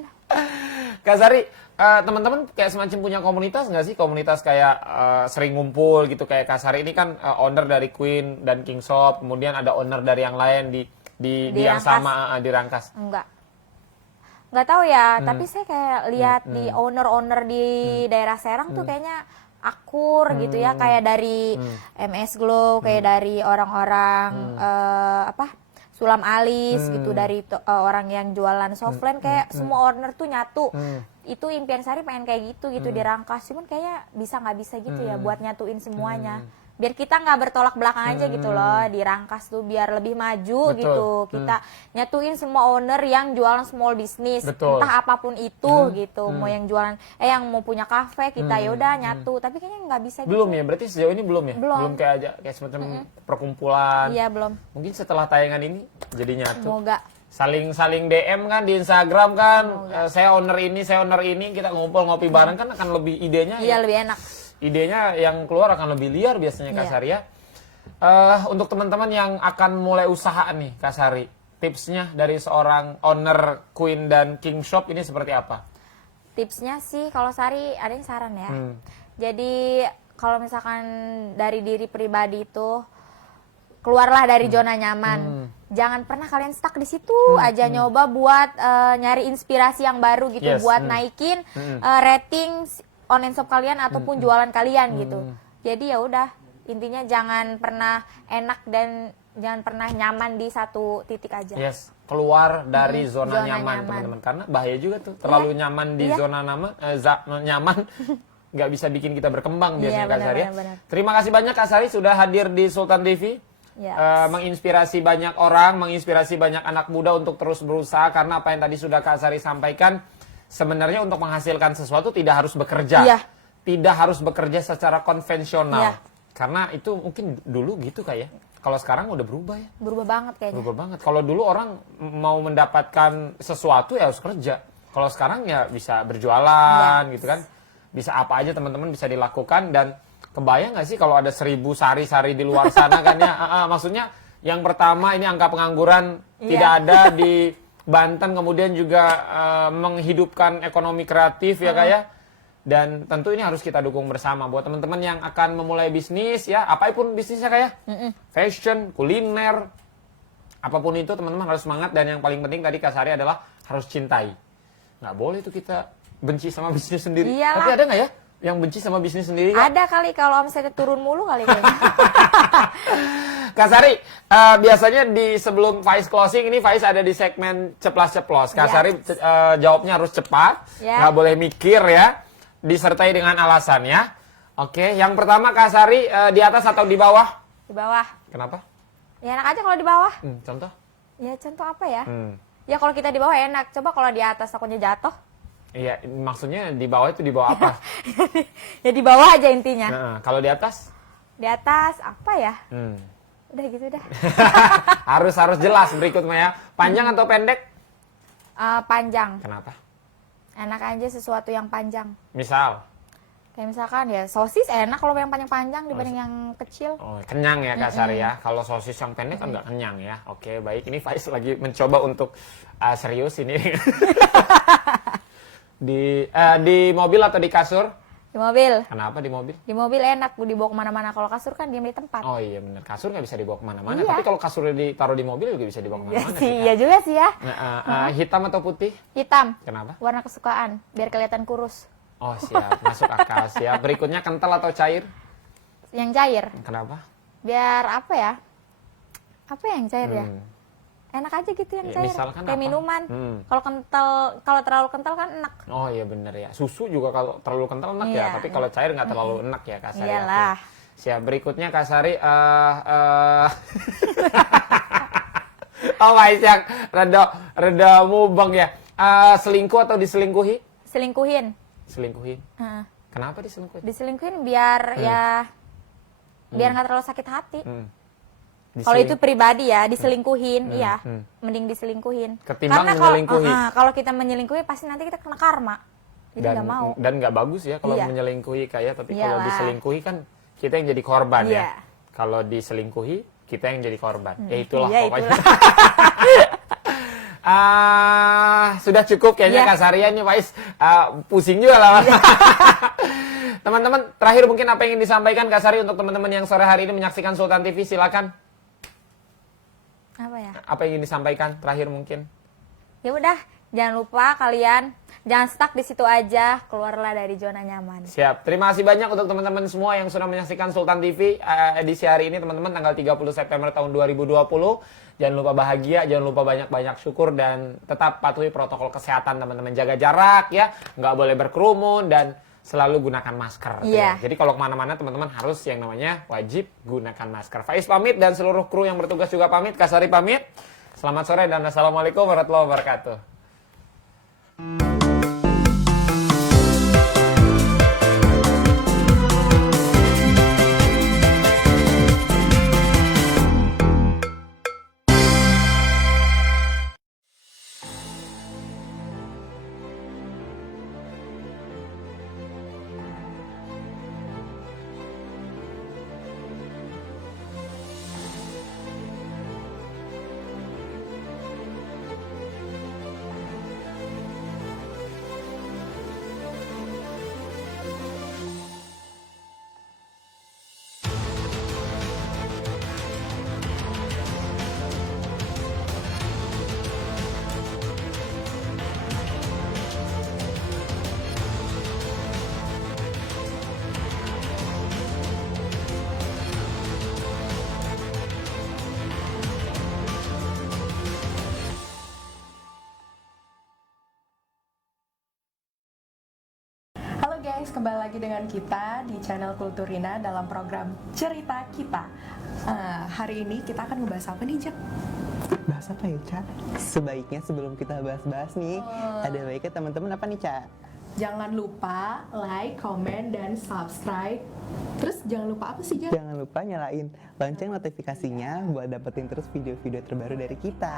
Kak Sari, teman-teman kayak semacam punya komunitas nggak sih? Komunitas kayak sering ngumpul gitu, kayak Kak Sari ini kan owner dari Queen dan King Shop, kemudian ada owner dari yang lain di yang sama di Rangkas. Nggak tahu ya, tapi saya kayak lihat di owner-owner di daerah Serang tuh kayaknya akur gitu ya, kayak dari MS Glow, kayak dari orang-orang Sulam Alis gitu, dari orang yang jualan softline, kayak semua owner tuh nyatu. Itu impian Sari pengen kayak gitu di Rangkas, cuman kayaknya nggak bisa gitu ya buat nyatuin semuanya, biar kita nggak bertolak belakang aja gitu loh di Rangkas tuh, biar lebih maju gitu. Kita nyatuin semua owner yang jualan small business, entah apapun itu gitu, mau yang jualan yang mau punya kafe, kita ya udah nyatu. Tapi kayaknya nggak bisa gitu. Belum ya, berarti sejauh ini belum ya? Belum kayak semacam perkumpulan. Iya, belum. Mungkin setelah tayangan ini jadi nyatu. Semoga. Saling DM kan di Instagram kan, saya owner ini, kita ngumpul ngopi bareng kan akan lebih idenya. Iya, lebih enak. Idenya yang keluar akan lebih liar biasanya Kak Sari ya. Untuk teman-teman yang akan mulai usaha nih Kak Sari, tipsnya dari seorang owner Queen dan King Shop ini seperti apa? Tipsnya sih kalau Sari ada yang saran ya. Jadi kalau misalkan dari diri pribadi itu, keluarlah dari zona nyaman. Jangan pernah kalian stuck di situ aja, nyoba buat nyari inspirasi yang baru gitu, buat naikin rating online shop kalian ataupun jualan kalian gitu. Jadi ya udah, intinya jangan pernah enak dan jangan pernah nyaman di satu titik aja. Keluar dari zona nyaman teman-teman, karena bahaya juga tuh terlalu nyaman di zona nyaman. Nggak bisa bikin kita berkembang biasanya Kak Sari. Terima kasih banyak Kak Sari sudah hadir di Sultan TV. Menginspirasi banyak orang, menginspirasi banyak anak muda untuk terus berusaha, karena apa yang tadi sudah Kak Sari sampaikan, sebenarnya untuk menghasilkan sesuatu tidak harus bekerja, tidak harus bekerja secara konvensional, karena itu mungkin dulu gitu kayak. Kalau sekarang udah berubah ya. Berubah banget kayaknya. Berubah banget. Kalau dulu orang mau mendapatkan sesuatu ya harus kerja. Kalau sekarang ya bisa berjualan gitu kan, bisa apa aja teman-teman bisa dilakukan. Dan kebayang nggak sih kalau ada 1000 sari-sari di luar sana kan ya? Maksudnya Yang pertama ini angka pengangguran tidak ada di Banten, kemudian juga menghidupkan ekonomi kreatif ya Kak ya. Dan tentu ini harus kita dukung bersama buat teman-teman yang akan memulai bisnis ya, apapun bisnisnya Kak ya. Fashion, kuliner, apapun itu teman-teman harus semangat, dan yang paling penting tadi Kak Sari adalah harus cintai. Nggak boleh tuh kita benci sama bisnis sendiri. Iyalah. Tapi ada nggak ya yang benci sama bisnis sendiri? Ada kali kalau omsetnya turun mulu kali kayaknya. Kak Sari, biasanya di sebelum Faiz closing ini Faiz ada di segmen ceplas-ceplos. Kak Sari jawabnya harus cepat, nggak boleh mikir ya, disertai dengan alasan ya. Oke, yang pertama Kak Sari di atas atau di bawah? Di bawah. Kenapa? Ya enak aja kalau di bawah. Contoh? Ya contoh apa ya? Ya kalau kita di bawah enak. Coba kalau di atas takutnya jatuh. Iya, maksudnya di bawah itu di bawah apa? Ya di bawah aja intinya. Nah, kalau di atas? Di atas apa ya? Udah gitu dah. harus jelas berikutnya ya. Panjang atau pendek? Panjang. Kenapa? Enak aja sesuatu yang panjang. Misal? Kayak misalkan ya sosis enak kalau yang panjang-panjang dibanding yang kecil. Oh, kenyang ya Kak Sari ya. Kalau sosis yang pendek kan nggak kenyang ya. Oke, baik. Ini Faiz lagi mencoba untuk serius ini. Di mobil atau di kasur? Di mobil. Kenapa di mobil? Di mobil enak dibawa kemana-mana. Kalau kasur kan diam di tempat. Oh iya benar, kasur nggak bisa dibawa kemana-mana. Iya. Tapi kalau kasurnya ditaruh di mobil juga bisa dibawa Ya kemana-mana. sih, iya juga sih ya. Hitam atau putih? Hitam. Kenapa? Warna kesukaan, biar kelihatan kurus. Oh siap, masuk akal siap. Berikutnya kental atau cair? Yang cair. Kenapa? Biar apa ya? Apa yang cair ya? Enak aja gitu yang cair. Misalkan kayak apa? minuman. Kalau kental, kalau terlalu kental kan enak. Oh iya bener ya. Susu juga kalau terlalu kental enak ya. Tapi kalau cair nggak terlalu enak ya Kak Sari. Iyalah. Oke. Siap. Berikutnya Kak Sari. Oh Faiz yang rada mubeng ya. Selingkuh atau diselingkuhi? Selingkuhin. Selingkuhin. Kenapa diselingkuhin? Diselingkuhin biar biar nggak terlalu sakit hati. Kalau Diseling- itu pribadi ya, diselingkuhin, iya, mending diselingkuhin. Ketimbang Karena kalau menyelingkuhi. kalau kita menyelingkuhi pasti nanti kita kena karma. Jadi nggak mau. Dan nggak bagus ya kalau Iya. menyelingkuhi kayak. Tapi kalau Iyalah. diselingkuhi kan kita yang jadi korban Iya. ya. Kalau diselingkuhi kita yang jadi korban. Ya itulah Iya, pokoknya. itulah. Sudah cukup kayaknya Iya. Kak Saria nih Faiz. Pusing juga lah. Teman-teman, terakhir mungkin apa yang ingin disampaikan Kak Sari untuk teman-teman yang sore hari ini menyaksikan Sultan TV, silakan. Apa ya? Apa yang ingin disampaikan terakhir mungkin? Ya udah, jangan lupa kalian jangan stuck di situ aja, keluarlah dari zona nyaman. Siap. Terima kasih banyak untuk teman-teman semua yang sudah menyaksikan Sultan TV edisi hari ini teman-teman, tanggal 30 September tahun 2020. Jangan lupa bahagia, jangan lupa banyak-banyak syukur, dan tetap patuhi protokol kesehatan teman-teman. Jaga jarak ya, nggak boleh berkerumun, dan selalu gunakan masker. Iya. Jadi kalau kemana-mana teman-teman harus yang namanya wajib gunakan masker. Faiz pamit dan seluruh kru yang bertugas juga pamit. Kak Sari pamit. Selamat sore dan assalamualaikum warahmatullahi wabarakatuh. Halo guys, kembali lagi dengan kita di channel Kulturina dalam program Cerita Kita. Hari ini kita akan ngebahas apa nih, Jak? Bahas apa ya, Ca? Sebaiknya sebelum kita bahas-bahas nih, ada baiknya teman-teman apa nih, Ca? Jangan lupa like, comment, dan subscribe. Terus jangan lupa apa sih, Jak? Jangan lupa nyalain lonceng notifikasinya buat dapetin terus video-video terbaru dari kita.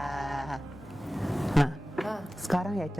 Nah, sekarang ya, Ca,